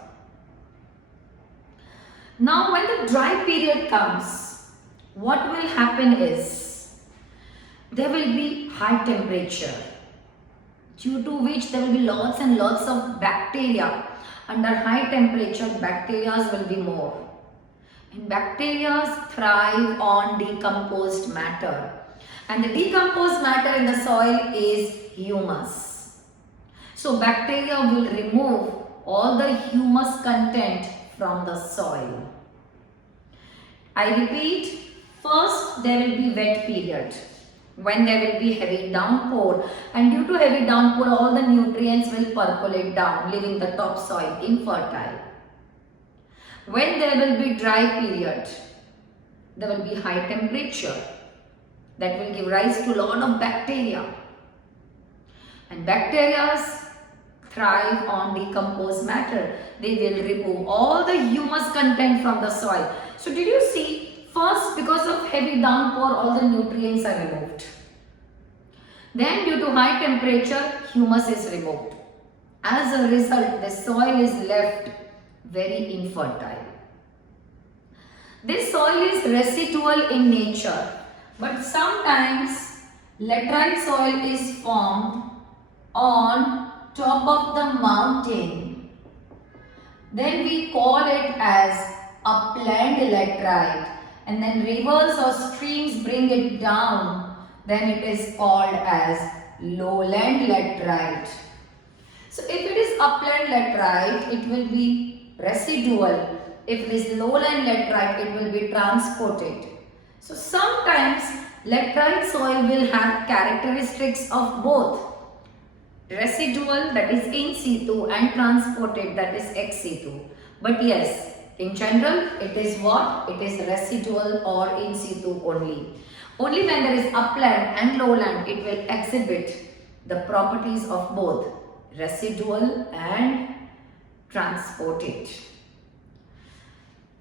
Now when the dry period comes, what will happen is, there will be high temperature, due to which there will be lots and lots of bacteria. Under high temperature, bacteria will be more. And bacteria thrive on decomposed matter. And the decomposed matter in the soil is humus. So bacteria will remove all the humus content from the soil. I repeat, first there will be wet period, when there will be heavy downpour, and due to heavy downpour all the nutrients will percolate down, leaving the topsoil infertile. When there will be dry period, there will be high temperature that will give rise to a lot of bacteria, and bacteria thrive on decomposed matter. They will remove all the humus content from the soil. So did you see? First, because of heavy downpour, all the nutrients are removed. Then due to high temperature, humus is removed. As a result, the soil is left very infertile. This soil is residual in nature, but sometimes laterite soil is formed on top of the mountain. Then we call it as upland laterite. And then rivers or streams bring it down, then it is called as lowland laterite. So if it is upland laterite, it will be residual. If it is lowland laterite, it will be transported. So sometimes laterite soil will have characteristics of both residual, that is in situ, and transported, that is ex situ. But yes, in general, it is what? It is residual or in situ only. Only when there is upland and lowland, it will exhibit the properties of both residual and transported.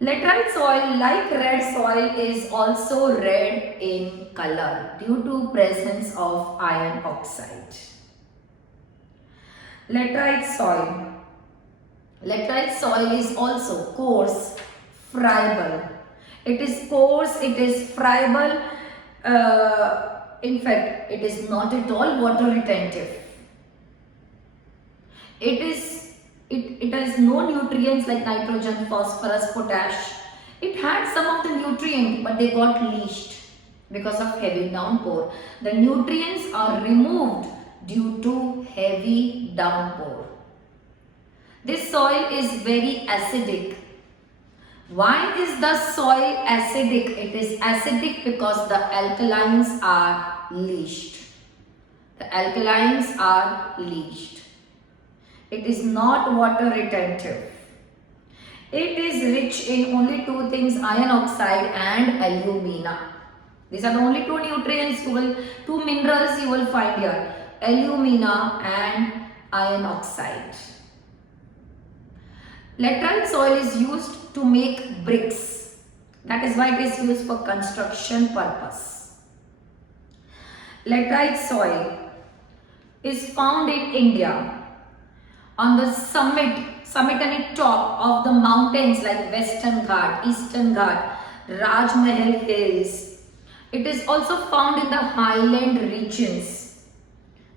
Laterite soil, like red soil, is also red in color due to presence of iron oxide. Laterite soil. Laterite soil is also coarse, friable. It is coarse, it is friable. In fact, it is not at all water retentive. It has no nutrients like nitrogen, phosphorus, potash. It had some of the nutrients, but they got leached because of heavy downpour. The nutrients are removed due to heavy downpour. This soil is very acidic. Why is the soil acidic? It is acidic because the alkalines are leached. The alkalines are leached. It is not water retentive. It is rich in only two things, iron oxide and alumina. These are the only two nutrients two minerals you will find here, alumina and iron oxide. Laterite soil is used to make bricks. That is why it is used for construction purpose. Laterite soil is found in India on the summit and top of the mountains like Western Ghat, Eastern Ghat, Raj Mahal Hills. It is also found in the highland regions.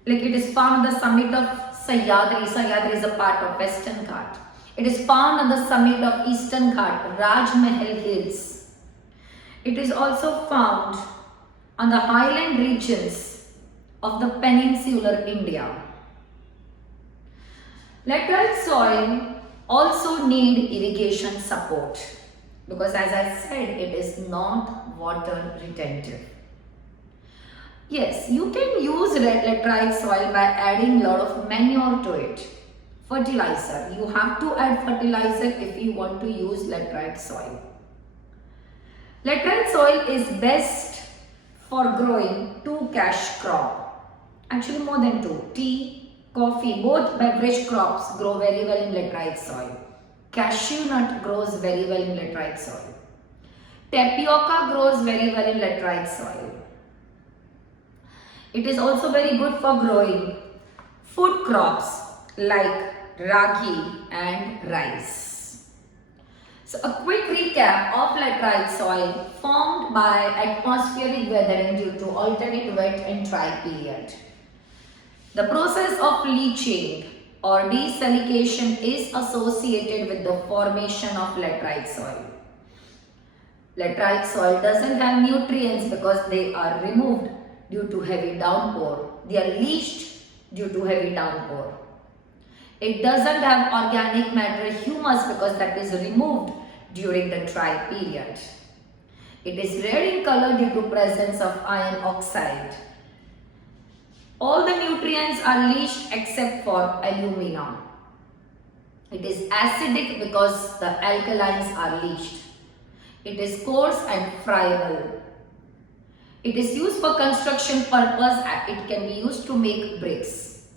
Like it is found on the summit of Sahyadri. Sahyadri is a part of Western Ghat. It is found on the summit of Eastern Ghat, Raj Mahal Hills. It is also found on the highland regions of the peninsular India. Laterite soil also need irrigation support because as I said, it is not water retentive. Yes, you can use laterite soil by adding a lot of manure to it. Fertilizer. You have to add fertilizer if you want to use laterite soil. Laterite soil is best for growing two cash crop. Actually more than two. Tea, coffee, both beverage crops grow very well in laterite soil. Cashew nut grows very well in laterite soil. Tapioca grows very well in laterite soil. It is also very good for growing food crops like ragi and rice. So a quick recap of laterite soil formed by atmospheric weathering due to alternate wet and dry period. The process of leaching or desalication is associated with the formation of laterite soil. Laterite soil doesn't have nutrients because they are removed due to heavy downpour. They are leached due to heavy downpour. It doesn't have organic matter, humus, because that is removed during the dry period. It is red in color due to presence of iron oxide. All the nutrients are leached except for alumina. It is acidic because the alkalines are leached. It is coarse and friable. It is used for construction purpose. It can be used to make bricks.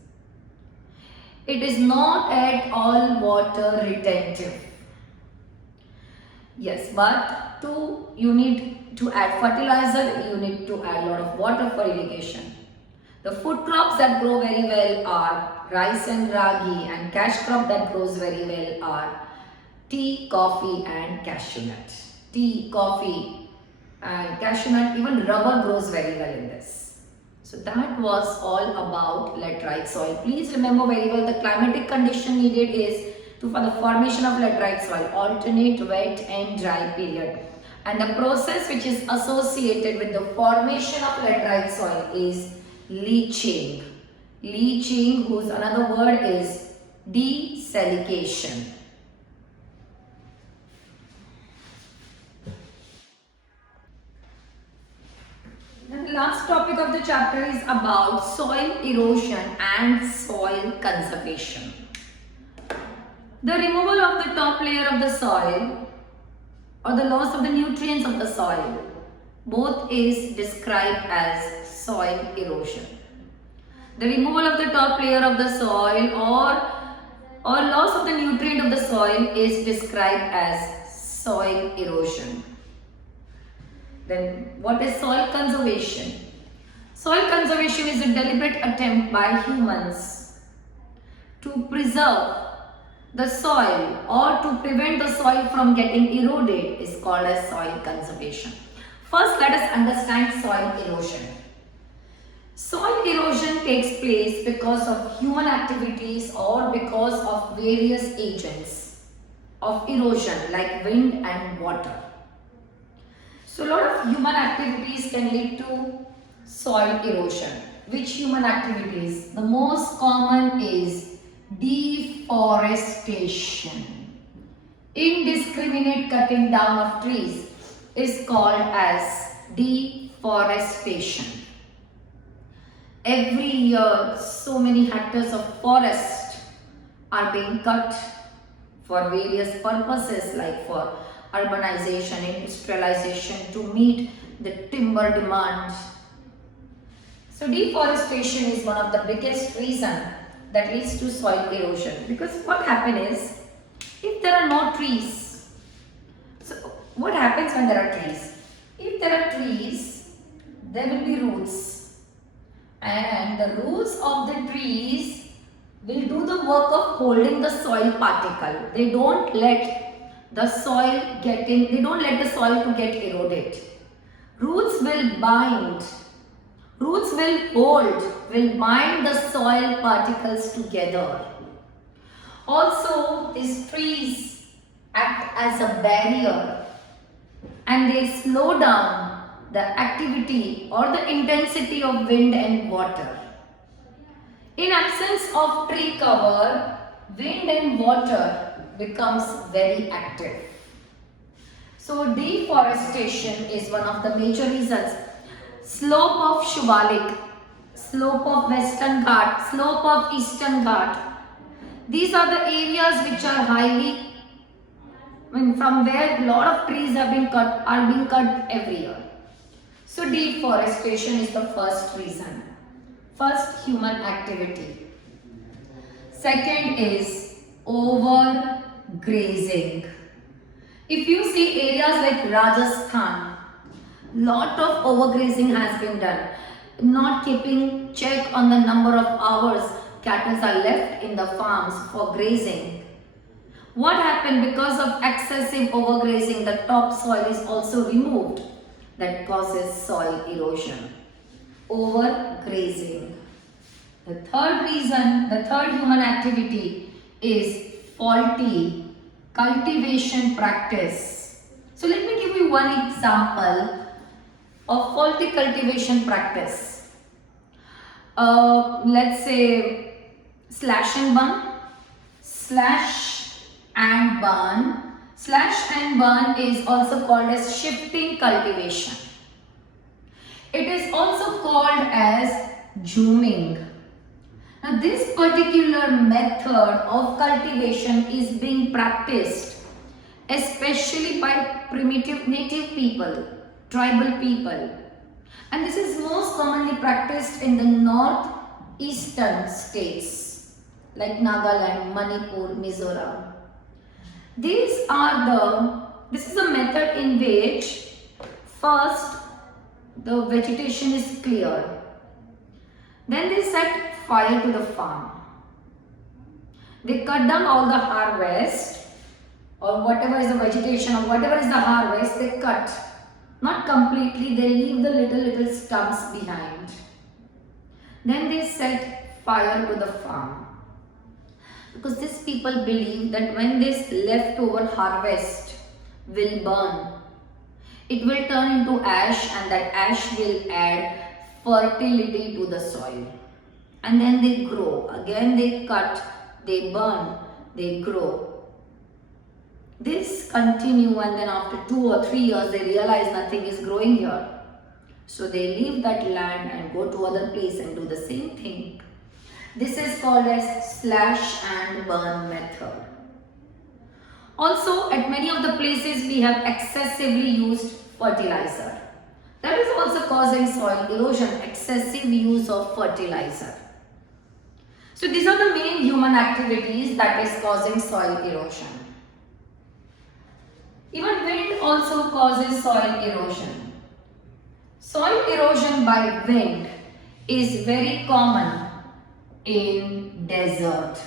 It is not at all water retentive. Yes, but you need to add fertilizer, you need to add a lot of water for irrigation. The food crops that grow very well are rice and ragi, and cash crop that grows very well are tea, coffee and cashew nut. Tea, coffee and cashew nut, even rubber grows very well in this. So that was all about laterite soil. Please remember very well the climatic condition needed is for the formation of laterite soil, alternate wet and dry period. And the process which is associated with the formation of laterite soil is leaching. Leaching, whose another word is desalication. The last topic of the chapter is about soil erosion and soil conservation. The removal of the top layer of the soil or the loss of the nutrients of the soil both is described as soil erosion. The removal of the top layer of the soil or loss of the nutrient of the soil is described as soil erosion. Then what is soil conservation? Soil conservation is a deliberate attempt by humans to preserve the soil or to prevent the soil from getting eroded is called as soil conservation. First, let us understand soil erosion. Soil erosion takes place because of human activities or because of various agents of erosion like wind and water. So a lot of human activities can lead to soil erosion. Which human activities? The most common is deforestation. Indiscriminate cutting down of trees is called as deforestation. Every year so many hectares of forest are being cut for various purposes like for urbanization, industrialization, to meet the timber demand. So deforestation is one of the biggest reason that leads to soil erosion, because what happens is, if there are no trees, so what happens when there are trees? If there are trees, there will be roots, and the roots of the trees will do the work of holding the soil particle. They don't let the soil to get eroded. Roots will bind, roots will hold, will bind the soil particles together. Also, these trees act as a barrier, and they slow down the activity or the intensity of wind and water. In absence of tree cover, wind and water becomes very active. So deforestation is one of the major reasons. Slope of Shivalik, slope of Western Ghat, slope of Eastern Ghat. These are the areas which are highly, from where a lot of trees are being cut every year. So deforestation is the first reason. First, human activity. Second is overgrazing. If you see areas like Rajasthan, lot of overgrazing has been done. Not keeping check on the number of hours cattle are left in the farms for grazing. What happened? Because of excessive overgrazing, the topsoil is also removed. That causes soil erosion. Overgrazing. The third reason, the third human activity is faulty cultivation practice. So let me give you one example of faulty cultivation practice. Let's say slash and burn. Slash and burn. Slash and burn is also called as shifting cultivation. It is also called as zooming. Now this particular method of cultivation is being practiced especially by primitive native people, tribal people. And this is most commonly practiced in the northeastern states like Nagaland, Manipur, Mizoram. This is a method in which first the vegetation is cleared. Then they set fire to the farm. They cut down all the harvest, or whatever is the vegetation or whatever is the harvest, they cut. Not completely, they leave the little stumps behind. Then they set fire to the farm. Because these people believe that when this leftover harvest will burn, it will turn into ash, and that ash will add fertility to the soil. And then they grow. Again they cut, they burn, they grow. This continue, and then after 2 or 3 years they realize nothing is growing here. So they leave that land and go to other place and do the same thing. This is called as slash and burn method. Also, at many of the places we have excessively used fertilizer. That is also causing soil erosion, excessive use of fertilizer. So these are the main human activities that is causing soil erosion. Even wind also causes soil erosion. Soil erosion by wind is very common in desert.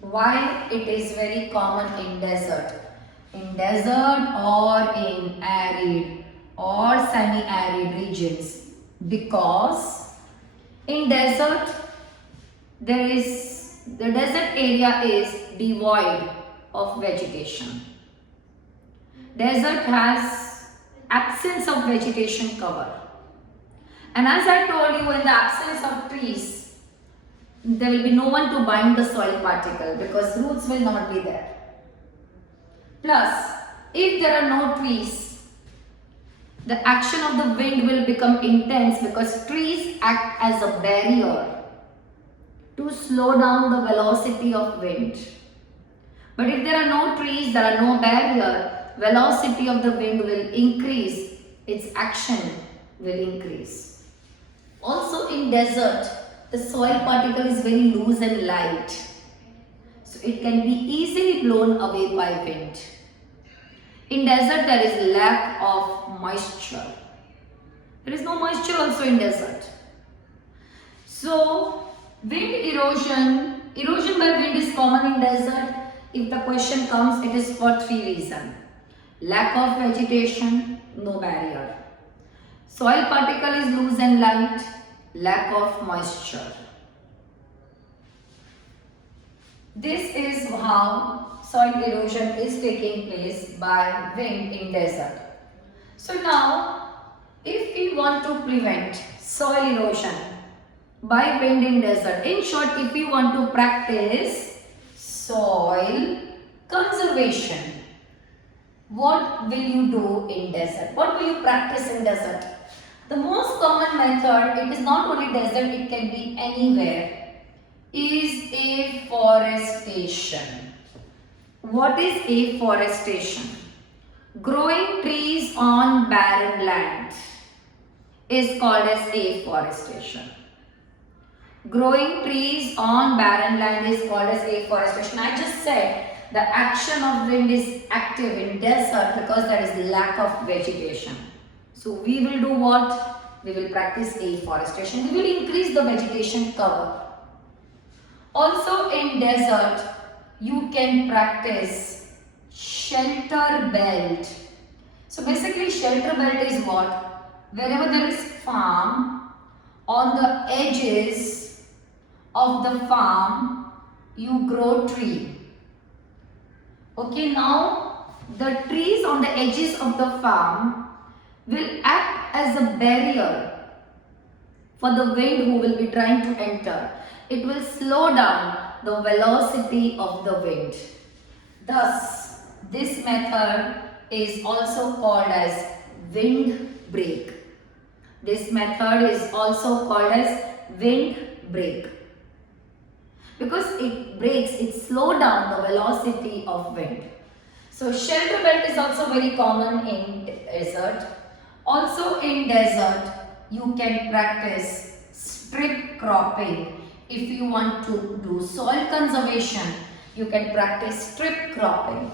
Why it is very common in desert? In desert or in arid or semi-arid regions. Because in desert, the desert area is devoid of vegetation. Desert has absence of vegetation cover. And as I told you, in the absence of trees, there will be no one to bind the soil particle because roots will not be there. Plus, if there are no trees, the action of the wind will become intense because trees act as a barrier to slow down the velocity of wind. But if there are no trees, there are no barrier, velocity of the wind will increase, its action will increase. Also in desert, the soil particle is very loose and light. So it can be easily blown away by wind. In desert, there is lack of moisture. There is no moisture also in desert. So, wind erosion by wind is common in desert. If the question comes, it is for three reasons. Lack of vegetation, no barrier. Soil particle is loose and light, lack of moisture. This is how soil erosion is taking place by wind in desert. So now, if we want to prevent soil erosion by wind in desert, in short, if we want to practice soil conservation, what will you do in desert? What will you practice in desert? The most common method, it is not only desert, it can be anywhere, is afforestation. What is afforestation? Growing trees on barren land is called as afforestation. Growing trees on barren land is called as afforestation. I just said the action of wind is active in desert because there is lack of vegetation. So we will do what? We will practice afforestation. We will increase the vegetation cover. Also in desert, you can practice shelter belt. So basically shelter belt is what? Wherever there is farm, on the edges of the farm, you grow tree. Okay, now the trees on the edges of the farm will act as a barrier for the wind who will be trying to enter. It will slow down the velocity of the wind. Thus, this method is also called as wind break. This method is also called as wind break. Because it breaks, it slows down the velocity of wind. So shelter belt is also very common in desert. Also in desert, you can practice strip cropping. If you want to do soil conservation, you can practice strip cropping.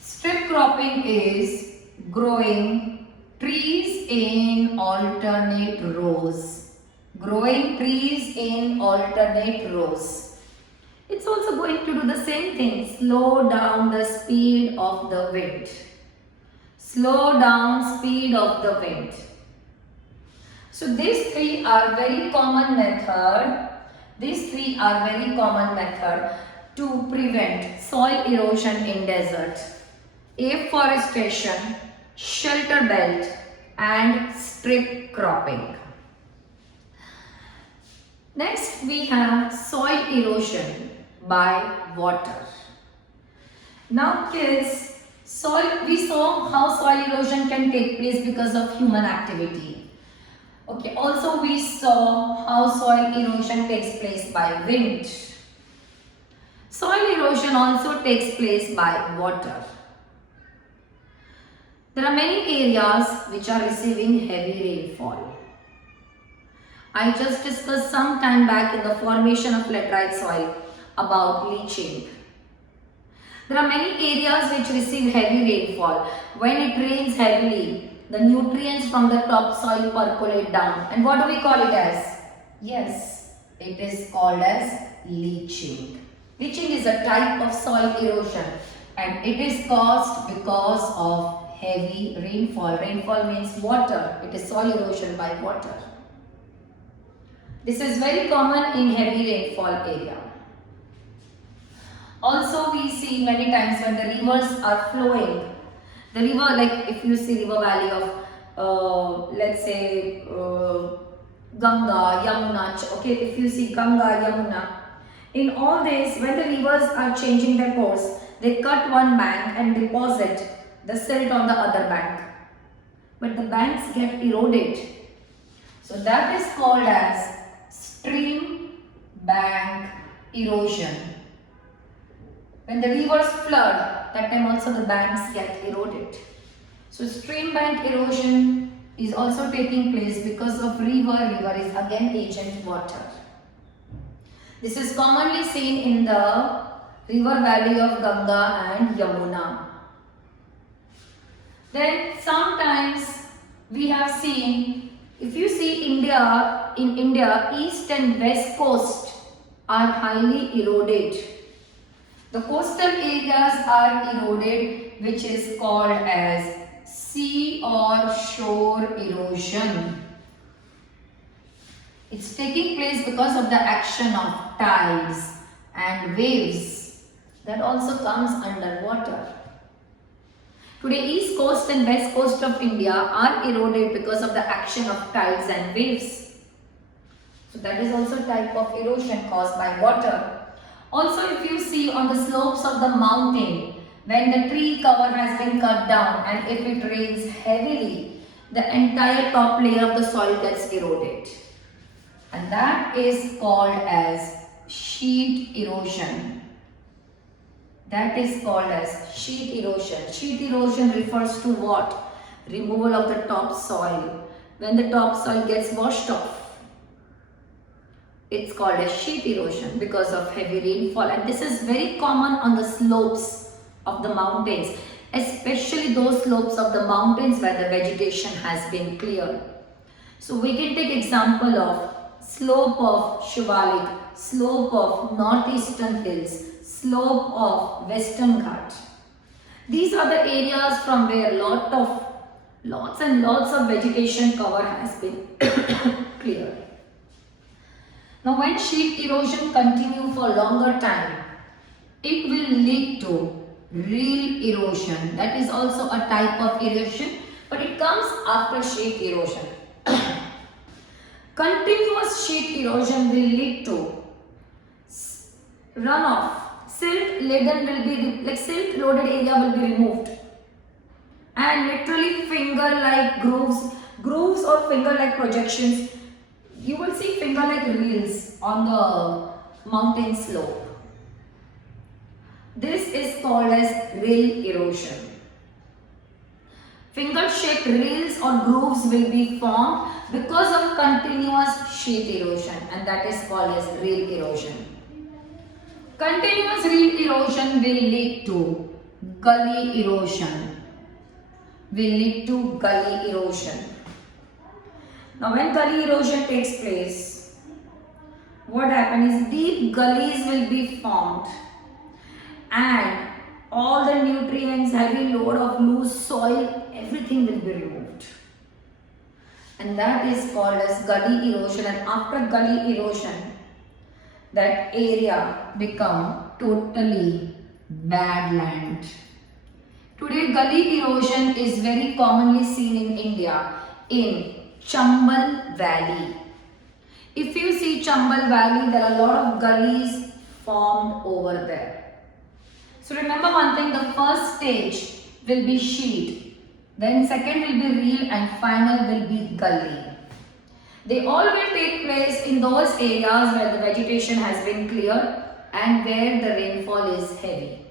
Strip cropping is growing trees in alternate rows. Growing trees in alternate rows. It's also going to do the same thing. Slow down the speed of the wind. Slow down speed of the wind. So these three are very common method. These three are very common method to prevent soil erosion in desert. Afforestation, shelter belt and strip cropping. Next we have soil erosion by water. Now kids, we saw how soil erosion can take place because of human activity. Okay, also we saw how soil erosion takes place by wind. Soil erosion also takes place by water. There are many areas which are receiving heavy rainfall. I just discussed some time back in the formation of laterite soil about leaching. There are many areas which receive heavy rainfall. When it rains heavily, the nutrients from the topsoil percolate down. And what do we call it as? Yes, it is called as leaching. Leaching is a type of soil erosion and it is caused because of heavy rainfall. Rainfall means water. It is soil erosion by water. This is very common in heavy rainfall area. Also we see many times when the rivers are flowing. The river, like if you see river valley of let's say Ganga, Yamuna, okay, if you see Ganga, Yamuna, in all this when the rivers are changing their course, they cut one bank and deposit the silt on the other bank. But the banks get eroded. So that is called as stream bank erosion. When the rivers flood, that time also the banks get eroded. So stream bank erosion is also taking place because of river. River is again agent water. This is commonly seen in the river valley of Ganga and Yamuna. Then sometimes we have seen, if you see India, in India, east and west coast are highly eroded. The coastal areas are eroded, which is called as sea or shore erosion. It's taking place because of the action of tides and waves that also comes under water. Today, east coast and west coast of India are eroded because of the action of tides and waves. So that is also a type of erosion caused by water. Also, if you see on the slopes of the mountain, when the tree cover has been cut down and if it rains heavily, the entire top layer of the soil gets eroded. And that is called as sheet erosion. That is called as sheet erosion. Sheet erosion refers to what? Removal of the top soil. When the top soil gets washed off, it's called as sheet erosion because of heavy rainfall. And this is very common on the slopes of the mountains, especially those slopes of the mountains where the vegetation has been cleared. So we can take example of slope of Shivalik, slope of northeastern hills, slope of Western Ghat. These are the areas from where lots and lots of vegetation cover has been cleared. Now when sheet erosion continue for longer time, it will lead to reel erosion. That is also a type of erosion, but it comes after sheet erosion. Continuous sheet erosion will lead to runoff. Silt loaded area will be removed, and literally finger-like grooves or finger-like projections. You will see finger-like reels on the mountain slope. This is called as reel erosion. Finger-shaped reels or grooves will be formed because of continuous sheet erosion, and that is called as reel erosion. Continuous reel erosion will lead to gully erosion. Now when gully erosion takes place, what happens is deep gullies will be formed and all the nutrients, heavy load of loose soil, everything will be removed. And that is called as gully erosion. And after gully erosion, that area become totally bad land. Today gully erosion is very commonly seen in India in Chambal Valley. If you see Chambal Valley, there are a lot of gullies formed over there. So remember one thing, the first stage will be sheet, then second will be reel, and final will be gully. They all will take place in those areas where the vegetation has been cleared and where the rainfall is heavy.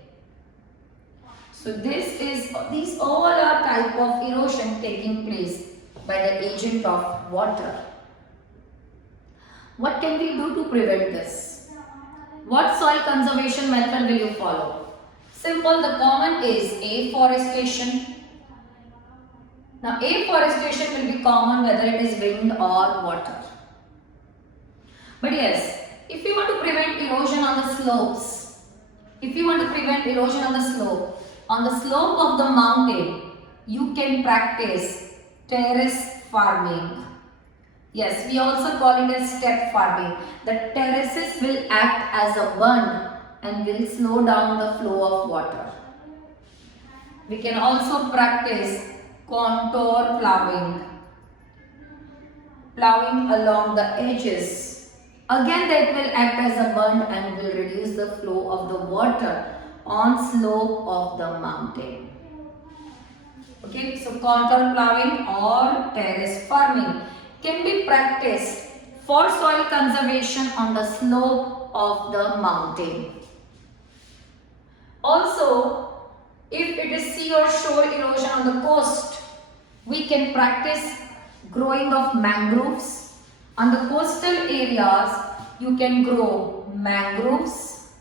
So these all are type of erosion taking place by the agent of water. What can we do to prevent this? What soil conservation method will you follow? Simple, the common is afforestation. Now afforestation will be common whether it is wind or water. But yes, if you want to prevent erosion on the slopes, on the slope of the mountain, you can practice terrace farming. Yes, we also call it as step farming. The terraces will act as a bund and will slow down the flow of water. We can also practice contour plowing along the edges. Again, that will act as a bund and will reduce the flow of the water on slope of the mountain. Okay, so contour plowing or terrace farming can be practiced for soil conservation on the slope of the mountain. Also, if it is sea or shore erosion on the coast, we can practice growing of mangroves. On the coastal areas, you can grow mangroves.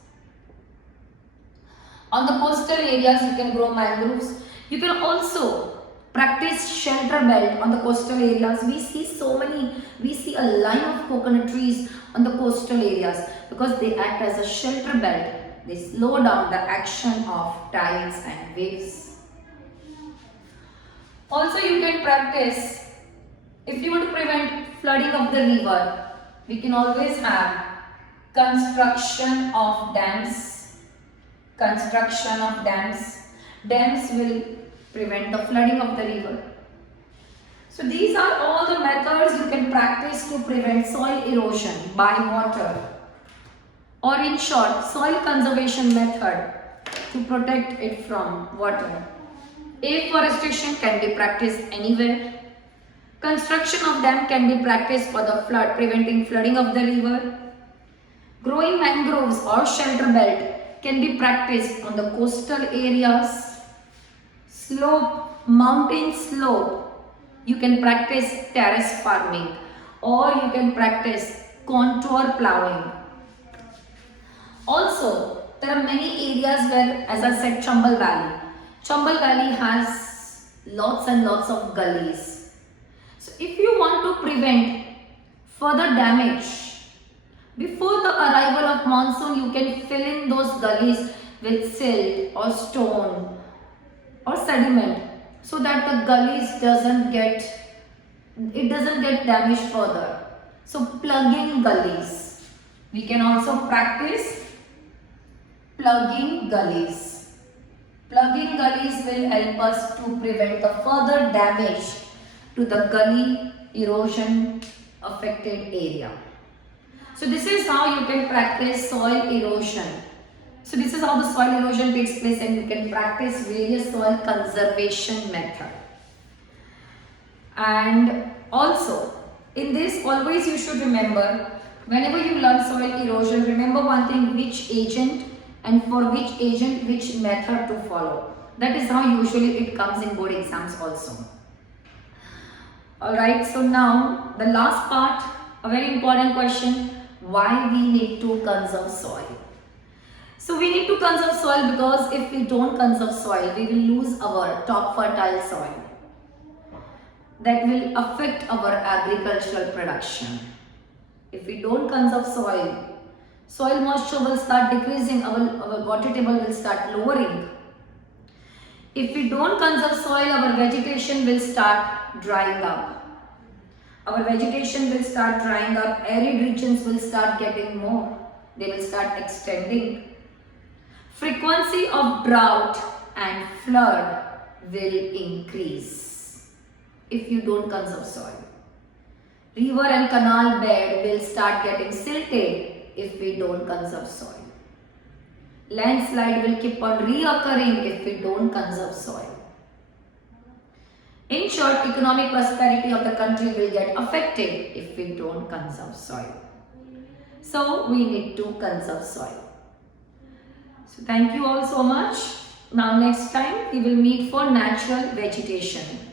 On the coastal areas, you can grow mangroves. You can also practice shelter belt on the coastal areas. We see a line of coconut trees on the coastal areas because they act as a shelter belt. They slow down the action of tides and waves. Also, you can practice, if you want to prevent flooding of the river, we can always have construction of dams. Construction of dams. Dams will prevent the flooding of the river. So these are all the methods you can practice to prevent soil erosion by water, or in short, soil conservation method to protect it from water. Afforestation can be practiced anywhere. Construction of dam can be practiced for the flood, preventing flooding of the river. Growing mangroves or shelter belt can be practiced on the coastal areas. Mountain slope, you can practice terrace farming, or you can practice contour plowing. Also, there are many areas where, as I said, Chambal Valley. Chambal Valley has lots and lots of gullies. So if you want to prevent further damage, before the arrival of monsoon, you can fill in those gullies with silt or stone or sediment so that the gullies doesn't get damaged further. So plugging gullies. We can also practice plugging gullies. Plugging gullies will help us to prevent the further damage to the gully erosion affected area. So this is how you can practice soil erosion. So this is how the soil erosion takes place, and you can practice various soil conservation method. And also, in this, always you should remember, whenever you learn soil erosion, remember one thing: which agent, and for which agent which method to follow. That is how usually it comes in board exams also. Alright, so now the last part, a very important question: why we need to conserve soil? So we need to conserve soil because if we don't conserve soil, we will lose our top fertile soil. That will affect our agricultural production. If we don't conserve soil, soil moisture will start decreasing, our water table will start lowering. If we don't conserve soil, our vegetation will start drying up. Our vegetation will start drying up, arid regions will start getting more, they will start extending. Frequency of drought and flood will increase if you don't conserve soil. River and canal bed will start getting silted if we don't conserve soil. Landslide will keep on reoccurring if we don't conserve soil. In short, economic prosperity of the country will get affected if we don't conserve soil. So we need to conserve soil. So thank you all so much. Now next time we will meet for natural vegetation.